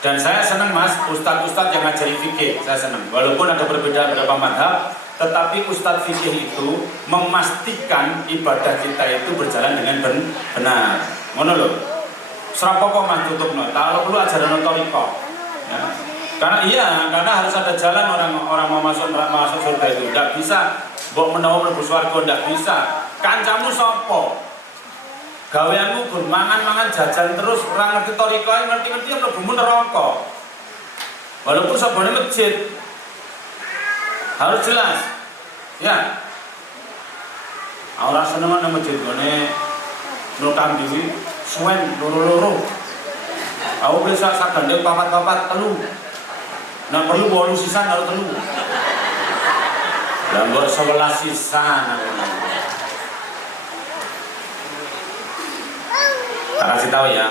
Dan saya senang Mas, ustadz-ustadz yang ngajari fikih, saya senang. Walaupun ada perbedaan beberapa madhab, tetapi ustadz fikih itu memastikan ibadah kita itu berjalan dengan benar. Ngono lho. Serapoko Mas tutupno. Kalau perlu ajaran thariqah. Ya. Karena harus ada jalan orang mau masuk surga itu. Tidak bisa mbok menawa mlebu swarga, tidak bisa. Kancamu sapa? Gaweanmu gun mangan jajan terus ora ngerti thariqah, ngerti-ngerti mlebu neraka. Walaupun sabane masjid harus jelas. Ya. Ora seneng nang masjid gone nukam dhewe suwen loro-loro. Aku bisa sagandeng papat-papat telu. Nah perlu 8 sisan harus telu. Lah mbok 11 sisan aku. Tak kasih tahu ya.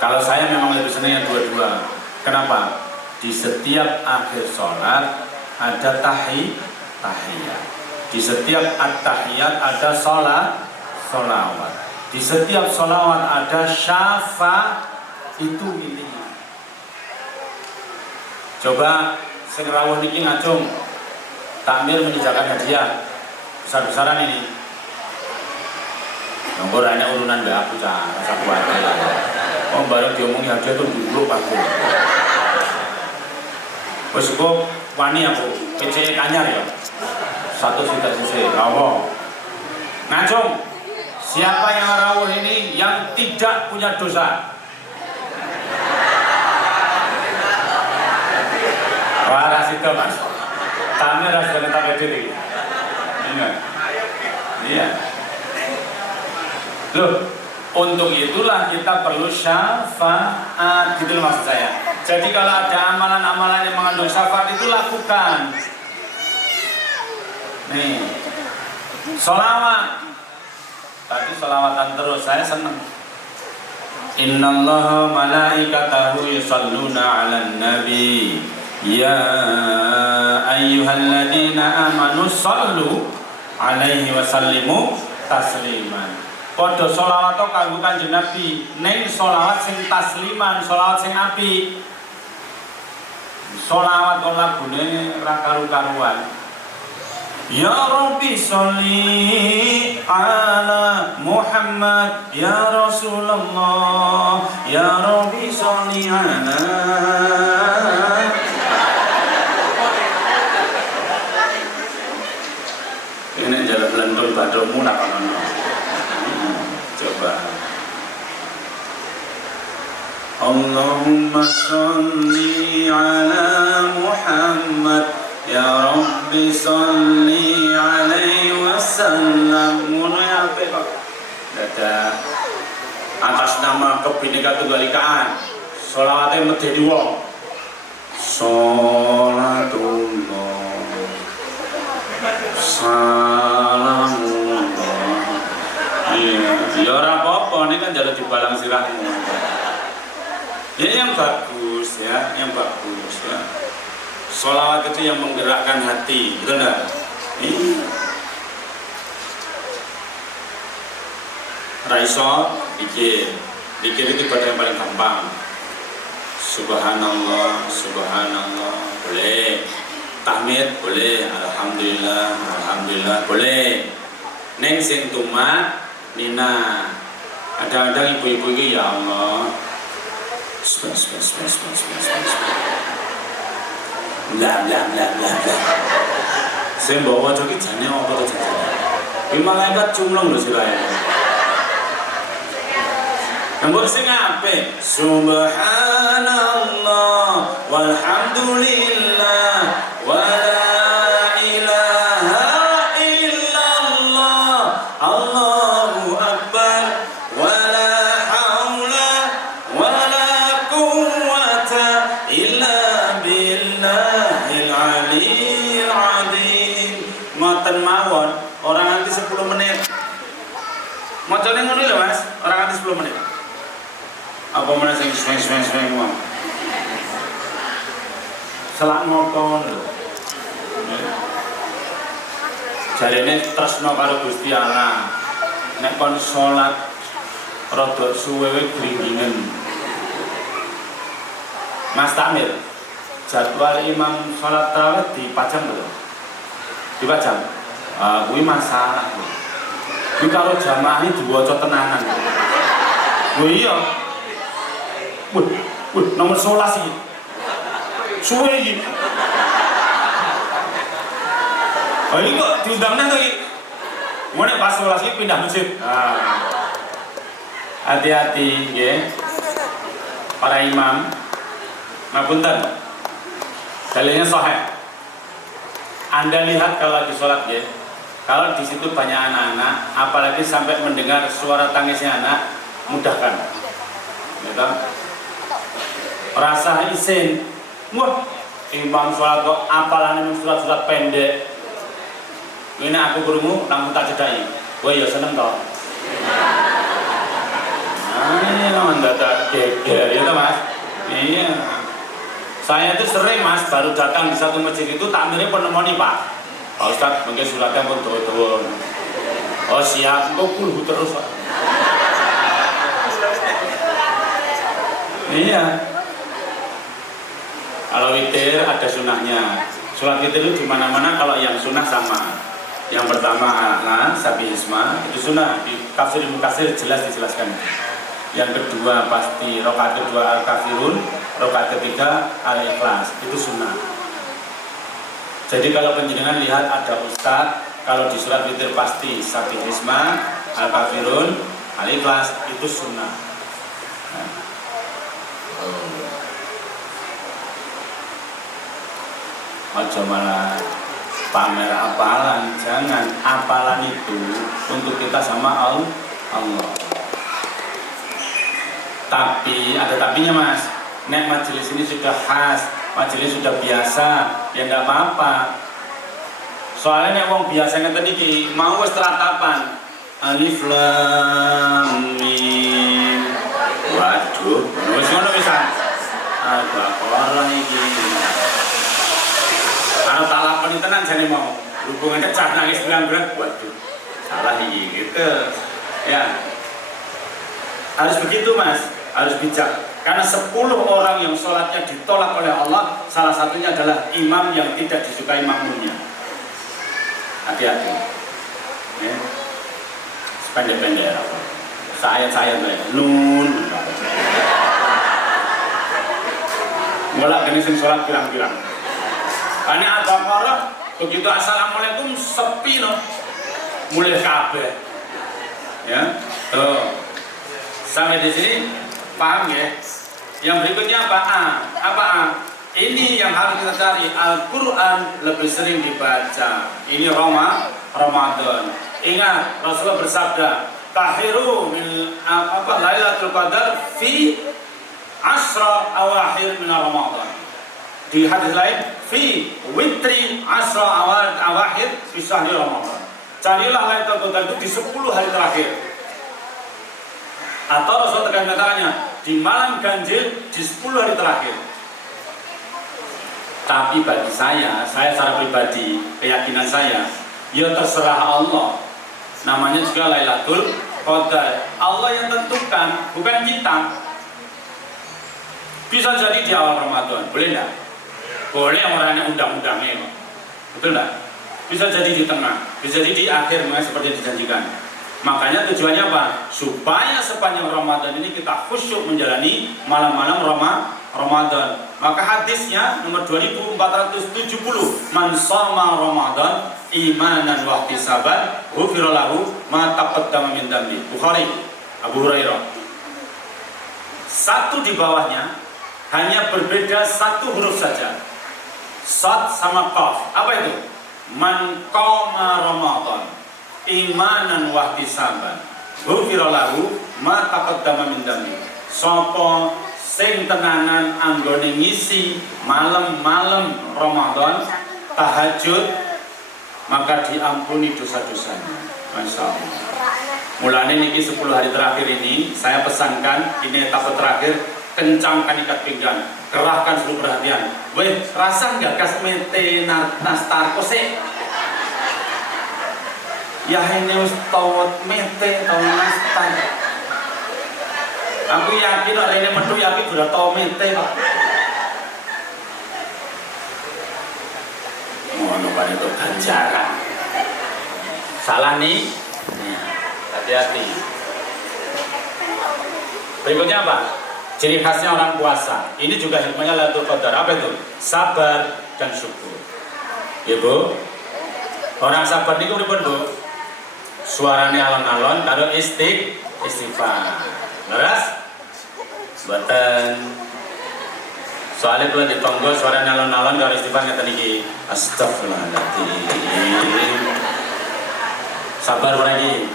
Kalau saya memang lebih senang yang dua-dua. Kenapa? Di setiap akhir sholat ada tahiyat. Di setiap at-tahiyat ada sholawat. Di setiap sholawat ada syafa. Itu intinya. Coba sing rawuh niki ngacung. Takmir menyediakan hadiah besar-besaran ini. Nomor hanya urunan gak aku rasa kuatir. Oh bareng diomongi hadiah tuh dulu aku. Wes kok wani aku PCE kanyar ya. 1 juta cc. Apa? Ngacung. Siapa yang rawuh ini yang tidak punya dosa? Wah rasito Mas. Takmir harus kita bedil. Iya. Loh, untuk itulah kita perlu syafaat, gitu loh maksud saya. Jadi kalau ada amalan-amalan yang mengandung syafaat itu lakukan. Nih, sholawat. Tadi sholawatan terus, saya seneng. Innallaha malaikatahu yusalluna 'alan nabi. Ya ayyuhalladzina amanu shallu 'alaihi wa sallimu tasliman. Padha sholawat kanggo Kanjeng Nabi, ning sholawat sing tasliman, sholawat sing apik. Sholawat kok lagune ra karu-karuan. Ya Rabbi sholli ala Muhammad ya Rasulullah ya Rabbi sholli ala. Ini jalan lentur badomu nak kono. Coba. Allahumma sholli ala Muhammad ya Rabbi sholli alaihi wasallam. Ngono ya ape kok. Dadah atas nama Kebhinneka Tunggal Ika sholawate medeni wong. Sholatullah salamullah. Iya, ya ora apa-apa, ini kan jadi dibalang sirahmu. Ya yang bagus ya, yang bagus ya. Sholawat itu yang menggerakkan hati, betul enggak? Raiso, dikir itu ibadah yang paling gampang. Subhanallah, subhanallah, boleh. Tahmid boleh, alhamdulillah, alhamdulillah boleh. Neng sing tumat, nina. Kadang-kadang ibu-ibu ini ya Allah. Blah blah blah blah blah. Saya bawa joki jane apa to jane. Iki malaikat cumlong lho sirahe. Nambah sing apik. Subhanallah walhamdulillah wala ilaha illallah Allahu akbar wala haula wala quwwata illa billahil aliyyil azim. Ngoten mawon orang nganti 10 menit. Macane ngono lho Mas, orang nganti 10 menit. Apa mana sing sweng wong. Selak ngoten lho. Jarene tresno karo Gusti Allah. Nek kon salat rada suwe gringgingen. Mas Tamir, jadwal imam salat tarawih dipajang betul? Dipajang? Kuwi masalah. Kuwi karo jamaah iki diwaca tenanan. Oh iya. Nomor 11 iki. Suwe iki. Oh ini kok diundangnya tuh iki. Mulai pas 11 iki pindah masjid. Hati-hati nggih. Para imam. Ngapunten. Dalilnya sahih. Anda lihat kalau lagi sholat ya, kalau di situ banyak anak-anak, apalagi sampai mendengar suara tangisnya anak, mudahkan. Gitu. Rasa isin, wah, imam sholat kok apalan surat-surat pendek. Ini aku gurumu langsung tak jedai. Wah ya seneng toh. Ini memang data geger, ya Mas. Iya. Saya itu sering Mas, baru datang di satu masjid itu takmirnya penemoni Pak Ustadz, mungkin suratnya pun tua-tua. Oh siap, kok kulhu terus Pak. Iya. Kalau witir ada sunahnya. Surat witir itu dimana-mana kalau yang sunah sama. Yang pertama A'la, Sabi Isma, itu sunah. Di Kafir Mukasir jelas dijelaskan. Yang kedua pasti rakaat kedua Al-Kafirun, rakaat ketiga Al-Ikhlas, itu sunnah. Jadi kalau penjenengan lihat ada ustaz, kalau di surat witir pasti Sabi Isma, Al-Kafirun, Al-Ikhlas, itu sunnah. Aja malah pamer apalan, jangan. Apalan itu untuk kita sama Allah. Tapi ada tapinya Mas. Nek majelis ini sudah khas, majelis sudah biasa, ya enggak apa-apa. Soalnya nek wong biasa ngeten iki mau wis teratapan alif lam mim. Waduh, wis ngono pisan. Ada orang iki. Kalau tak lakoni tenan jane mau. Hubungannya cah nangis bilang-bilang, waduh. Salah iki gitu. Ya. Harus begitu Mas. Harus bijak, karena 10 orang yang sholatnya ditolak oleh Allah, salah satunya adalah imam yang tidak disukai makmumnya. hati-hati. Ya. Pendek-pendek apa? Saya nun. Mulai gini sing sholat pirang-pirang. Ini Al-Baqarah begitu assalamualaikum sepi loh, mulai kabeh. Ya, tuh sampai di sini paham ya? Yang berikutnya apa? Ini yang harus kita cari. Al-Quran lebih sering dibaca. Ini Ramadan. Ingat Rasulullah bersabda, tahiru min Lailatul Qadar fi asra awakhir min Ramadan. Di hadis lain, fi witri asra awakhir fi syahri Ramadan. Carilah Lailatul Qadar itu di 10 hari terakhir. Atau Rasul tekan katanya di malam ganjil di 10 hari terakhir. Tapi bagi saya secara pribadi, keyakinan saya, ya terserah Allah. Namanya juga Lailatul Qadar. Allah yang tentukan, bukan kita. Bisa jadi di awal Ramadan, boleh enggak? Boleh orangnya undang-undangnya, betul enggak? Bisa jadi di tengah, bisa jadi di akhir, seperti yang dijanjikan. Makanya tujuannya apa? Supaya sepanjang Ramadan ini kita khusyuk menjalani malam-malam Ramadan. Maka hadisnya nomor 2470, man shoma Ramadan imanan wa ihtisaban ghufira lahu ma taqaddama min dhanbi. Bukhari, Abu Hurairah. Satu di bawahnya hanya berbeda satu huruf saja. Sad sama qaf. Apa itu? Man qama Ramadan imanan wa ihtisaban ghufira lahu ma taqaddama min dhanbi. Sapa sing tenanan anggone ngisi malam-malam Ramadan tahajud, maka diampuni dosa-dosanya. Masya Allah. Mulanya niki 10 hari terakhir ini saya pesankan, ini etapa terakhir, kencangkan ikat pinggang, kerahkan seluruh perhatian. Weh, rasa nggak kas mete nastar kose? Ya ini tawat mete tawat nastar. Aku yakin orang ini metu yakin sudah tahu mete pak. Mohon pada itu ganjaran. Salah nih, hati-hati. Berikutnya apa? Ciri khasnya orang puasa. Ini juga hikmahnya Lailatul Qadar. Apa itu? Sabar dan syukur. Ibu, orang sabar ini udah bentuk. Suaranya alon-alon, kalau istighfar. Leras? Buatan. Soalnya kalau ditonggo suara nyalon-nyalon kalau istighfar ngeten iki. Astagfirullahaladzim. Sabar lagi.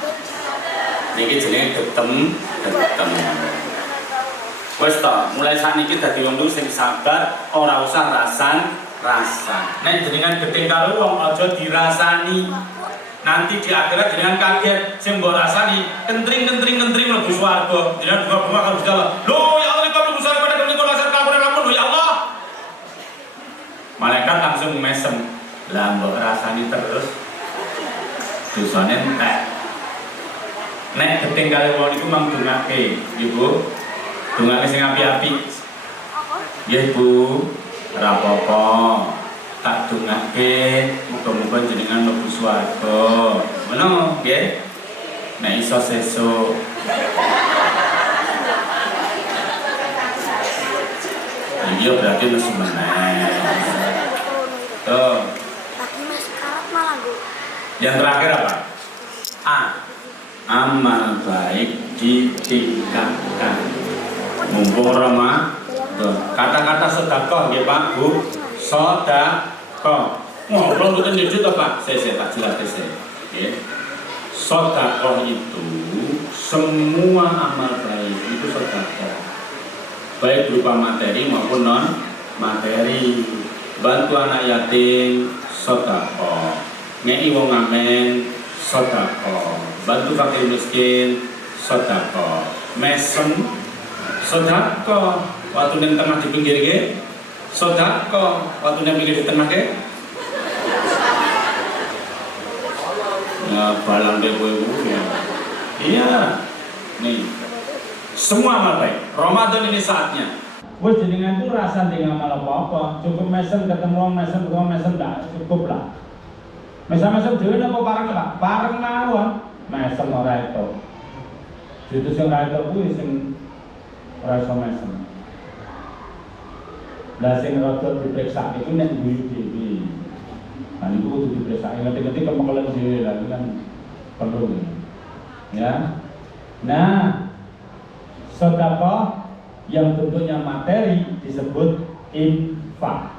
Niki jenenge getem. Wes to, mulai saat niki dadi wong sing sabar, ora usah rasan. Nek jenengan gedeng karo wong aja dirasani. Nanti di akhirat jenengan kaget, sing mbok rasani kentring mlebu swarga. Jenengan bunga-bunga kalau Allah. Loh ya Allah, kok besar pada kene kok rasane kamu ya Allah. Malaikat langsung mesem. Lah mbok rasani terus dosane entek. Nek gedeng kali wong iku mang dongake, Ibu. Dongake sing api-api. Nggih, Bu. Ora apa-apa. Tak dongake muga-muga jenengan mlebu swarga. Ngono, nggih. Nek iso sesuk. Iya berarti mesti meneh. Tuh. Lagi Mas karat malah, Bu. Yang terakhir apa? A. Amal baik ditingkatkan. Mumpung Ramadan. Kata-kata sedekah nggih Pak, Bu. Sedekah. Ngobrol mboten njujut to Pak? Saya tak jelas saya. Nggih. Sedekah itu semua amal baik itu sedekah. Baik berupa materi maupun non materi. Bantu anak yatim sedekah. Ngeki wong ngamen sedekah. Bantu fakir miskin sedekah. Mesem sedekah. Waktu nang tengah di pinggir ge sedekah. Waktu nang pinggir di tengah ge ya balang deh ya. Iya. Nih. Semua amal baik. Ramadan ini saatnya. Wes jenengan tuh rasa dengan amal apa-apa. Cukup mesem ketemu mesem enggak cukup lah. Mesem-mesem dhewe napa pareng Pak? Pareng mawon. Mesem ora itu. Itu sing ora itu kuwi sing ora iso mesem. Lah sing rada diperiksa iku nek guyu dhewe. Nah niku kudu diperiksa. Ngerti-ngerti kemekelen dhewe lah kan perlu. Ya. Nah, sedekah yang bentuknya materi disebut infak.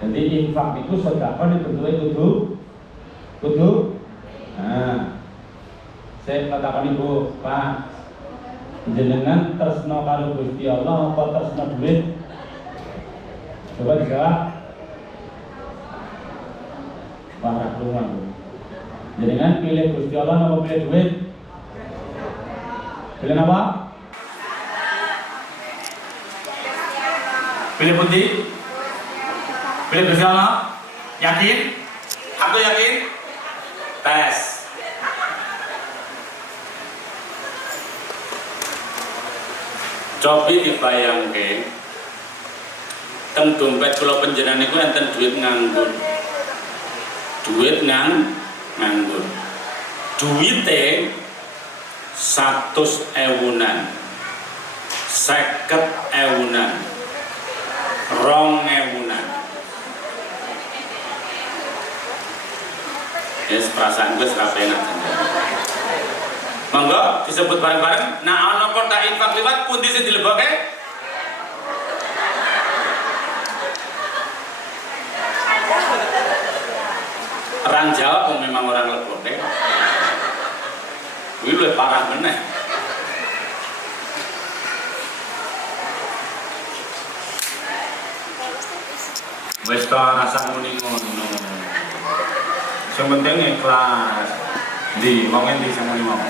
Jadi infak itu sedekah bentuknya kudu. Nah, saya katakan ibu Pak, jenengan tresno karo Gusti Allah apa tresno duit? Coba dijawab. Parah rumah. Jenengan pilih Gusti Allah apa pilih duit? Pilih apa? Pilih putih? Pilih Gusti Allah? Yakin? Aku yakin? Tes. Cobi dibayangke teng dompet kula panjenengan niku enten duit nganggur. Duit nganggur. Duite 100 ewunan, 50 ewunan, 2 ewunan. Yes, perasaan gue serapenak. Monggo disebut bareng-bareng. Nah, ana kotak infak liwat pundi sing dilebokke? Orang jawab memang orang lebokke. Kuwi luwih parah meneh. Wis to rasa muni ngono. Sing penting ikhlas. Ndi wong endi sing muni mau?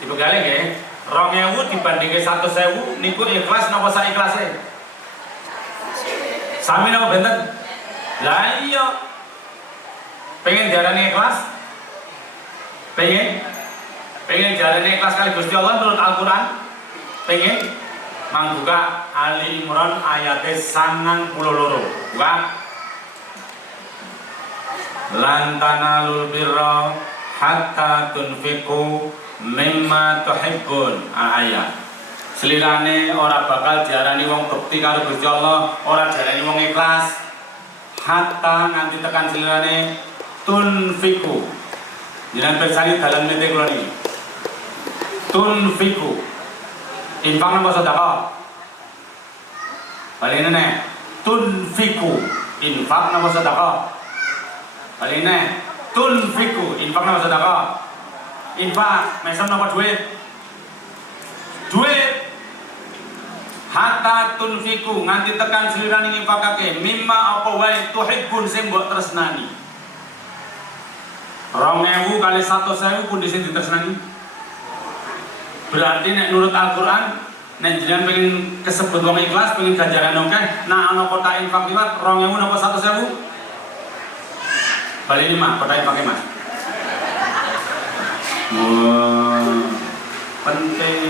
Dibekali nggih. 2.000 dibandingke 100.000 niku ikhlas napa sak ikhlase? Sami napa benten? Lah iya. Pengen diarani ikhlas? Pengen diarani ikhlas kali Gusti Allah menurut Al-Qur'an? Pengen? Mangbuka Ali Imran ayate 92. Buka. Lan tanalul birra hatta tunfiqu mimma tuhibbun. Ayat. Selirane ora bakal diarani wong bekti karo Gusti Allah, ora diarani wong ikhlas. Hatta nganti tekan selirane tunfiqu. Jangan bersani dalam nete kula niki. Tunfiqu. Infak napa sedekah? Balik nene. Tunfiqu. Infak napa sedekah? Balik nene. Tunfiqu. Infak napa sedekah? Infak, mesem napa duit? Duit. Hatta tunfiqu nganti tekan selirane infakake mimma apa wae tuhibbun sing mbok tresnani. 2.000 kali 100.000 pundi sing ditresnani? Berarti nek nurut Al-Qur'an nek jenengan pengen kesebut wong ikhlas, pengen ganjaran akeh, nah ana kotak infak liwat 2.000 napa 100.000? Bali 5 kotak infake Mas. Wah, penting.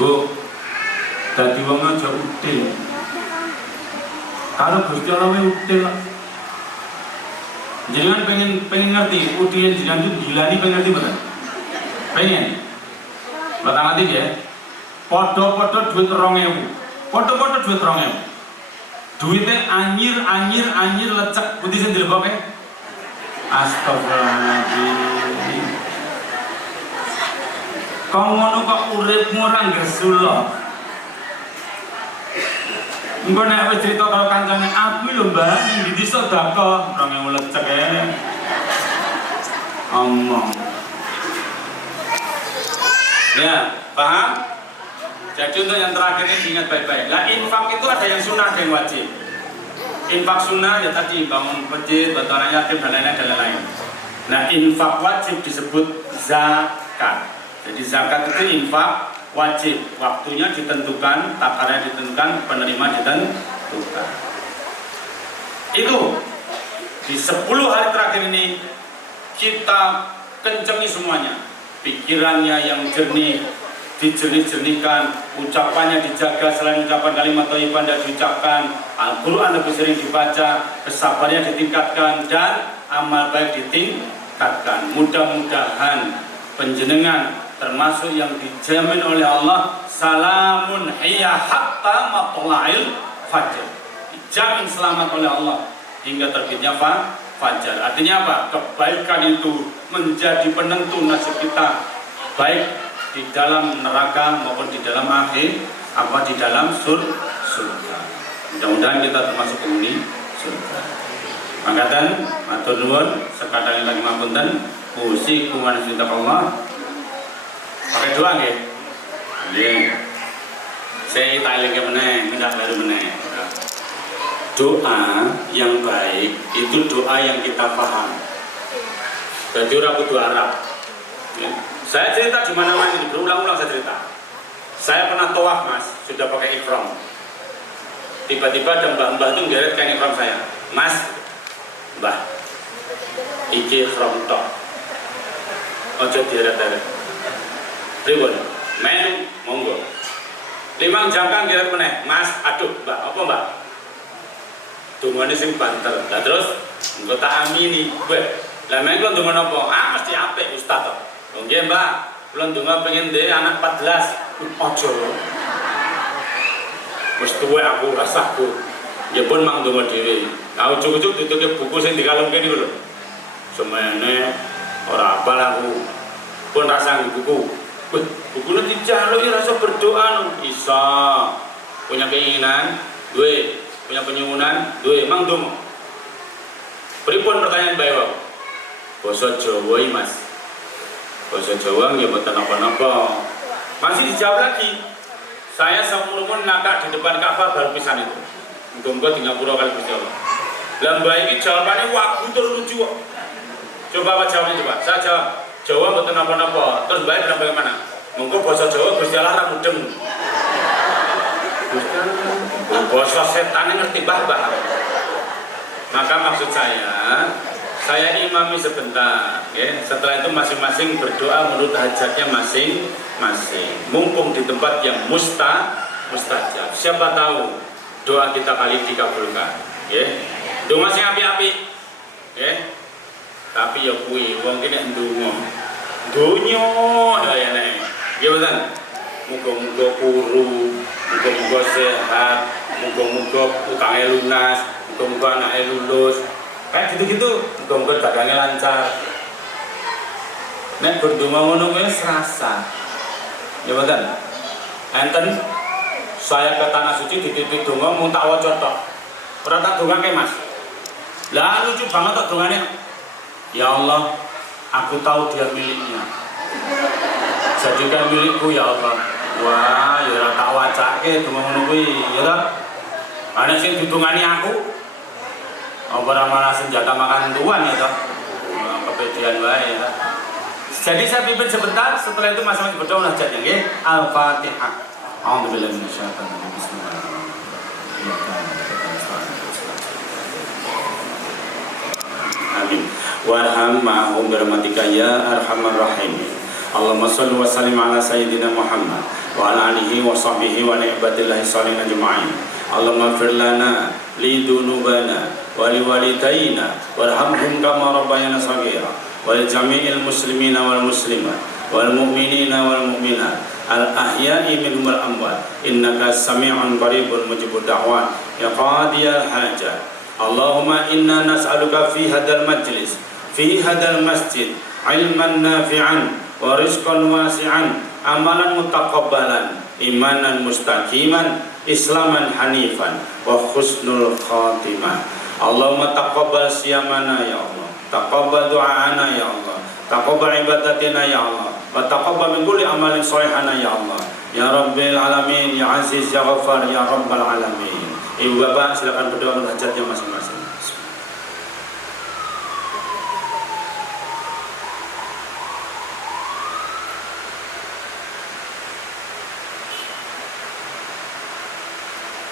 Bu, dadi wong aja util. Kalau Gusti Allah util. Jangan pengen ngerti, utilin jenengan itu gilani pengen ngerti betul? Pengen? Batang hati ya? Podo-podo duit 2.000. Podo-podo duit 2.000. Duitnya anyir lecek putih sing dilebokke. Astagfirullahaladzim. Kau ngono kok uripmu ora ngesulo. Engko nek wis cerita karo kancane aku lho Mbak, ning ndi sedekah 2.000 lecek omong. Ya, paham? Jadi untuk yang terakhir ini diingat baik-baik. Lah infak itu ada yang sunnah dan yang wajib. Infak sunnah ya tadi bangun masjid, bantu anak yatim dan lain-lain. Nah infak wajib disebut zakat. Jadi zakat itu infak wajib, waktunya ditentukan, takarannya ditentukan, penerima ditentukan. Itu di 10 hari terakhir ini kita kencengi semuanya, pikirannya yang jernih, dijernih-jernihkan, ucapannya dijaga, selain ucapan kalimat thayyibah tidak diucapkan, Al-Quran lebih sering dibaca, kesabarannya ditingkatkan, dan amal baik ditingkatkan. Mudah-mudahan penjenengan termasuk yang dijamin oleh Allah, salamun hiya hatta matla'il fajr, dijamin selamat oleh Allah hingga terbitnya fajar. Artinya apa? Kebaikan itu menjadi penentu nasib kita, baik di dalam neraka maupun di dalam di dalam surga. Mudah-mudahan kita termasuk penghuni surga. Mangkatan matur nuwun sekadang lagi ngapunten, pusi kuman cinta Allah. Pakai doa nggih. Nggih. Saya talinge meneh, mindah baru meneh. Doa yang baik itu doa yang kita paham. Jadi ora kudu Arab. Saya cerita di mana-mana ini, berulang-ulang saya cerita. Saya pernah tawaf Mas, sudah pakai ihram. Tiba-tiba ada mbah-mbah itu ngeret kain ihram saya. Mas, mbah, iki ihram tok. Ojo dieret-eret. Pripun? Men, monggo. 5 jangkang ngeret meneh. Mas, aduh, mbah, apa mbah? Dungane sing banter. Lah terus engko tak amini. Weh, lah men kok ndonga napa? Mesti apik Ustaz to. Nggih Mbak, kula ndonga pengen ndek anak 14. Aja. Wis tuwek aku rasahku. Ya pun mang ndonga dhewe. Nah ujug-ujug ditutuke buku sing dikalungke niku lho. Semene ora apal aku. Pun rasa buku. Wih, bukune dijaluki rasa berdoa lho. Bisa. Punya keinginan, duwe, punya penyuwunan, duwe mang ndonga. Pripun pertanyaan bae wae? Basa Jawa iki Mas. Bahasa Jawa nggih mboten napa-napa. Masih dijawab lagi. Saya seumur-umur ngakak di depan Ka'bah baru pisan itu. Muga-muga di ngapura kali Gusti Allah. Lah mbak iki jawabannya wagu terus lucu kok. Coba apa jawabnya coba? Saya jawab Jawa mboten napa-napa. Terus mbak bilang bagaimana? Monggo bahasa Jawa Gusti Allah ra mudeng. Bahasa setan ngerti bah-bah. Maka maksud saya imami sebentar, ya. Setelah itu masing-masing berdoa menurut hajatnya masing-masing. Mumpung di tempat yang mustajab. Siapa tahu doa kita kali dikabulkan, ya. Doa sing api-api, ya. Tapi ya kuwi wong ki nek ndonga donya dayane. Nggih mboten. Muga-muga kuru, muga-muga sehat, muga-muga utange lunas, muga-muga anake lulus. Kayak gitu-gitu, muga-muga dagangnya lancar. Nek berdua ngono kuwi serasa. Ya mboten. Enten saya ke tanah suci dititip donga mung tak waca tok. Ora tak dongake Mas. Lah lucu banget tok dongane. Ya Allah, aku tahu dia miliknya. Jadikan milikku ya Allah. Wah, ya ora tak wacake donga ngono kuwi, ya ta? Ana sing didongani aku. Apa malah senjata makan tuan ya toh, kepedean wae ya. Jadi saya pimpin sebentar, setelah itu masing-masing berdoa hajatnya, nggih. Al-Fatihah. A'udzubillahi minasyaitonir rajim. Bismillahirrahmanirrahim. Amin. Warham ma'hum birahmatika ya arhamar rahimin. Allahumma shalli wa sallim ala sayyidina Muhammad wa ala alihi wa sahbihi wa ibadillahi sholihin ajma'in. Allahumma ighfir lana li dunubana wa li walidayna warhamhum kama rabbayana shaghira wa li jami'il muslimina wal muslimat wal mu'minina wal mu'minat al ahya'i minhum wal amwat innaka sami'un qaribun mujibud da'wat ya qadiyal hajat. Allahumma inna nas'aluka fi hadal majlis fi hadal masjid ilman nafi'an wa rizqan wasi'an amalan mutaqabbalan imanan mustaqiman islaman hanifan wa husnul khatimah. Allahumma taqabbal siyamana ya Allah, taqabbal du'aana ya Allah, taqabbal ibadatina ya Allah, wa taqabbal min kulli amalin sholihana ya Allah ya Rabbil alamin ya Aziz ya Ghaffar ya Rabbal alamin. Ibu bapak silakan berdoa menurut hajatnya masing-masing.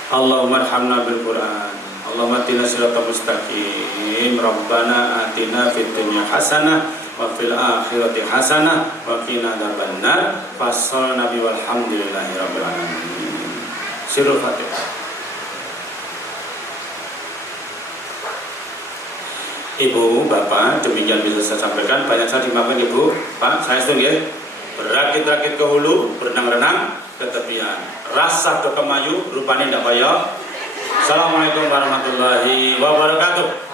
Allahumma arhamna bil Qur'an. Allahumma atina siratal mustaqim. Rabbana atina fid dunya hasanah wa fil akhirati hasanah wa qina adzabannar. Fasol nabi walhamdulillahi rabbil alamin. Sirul Fatihah. Ibu, Bapak, demikian bisa saya sampaikan. Banyak saya dimaafkan Ibu, Pak, saya setuju ya. Berakit-rakit ke hulu, berenang-renang ke tepian. Rasa ke kemayu, rupanya tidak payah. Assalamualaikum warahmatullahi wabarakatuh.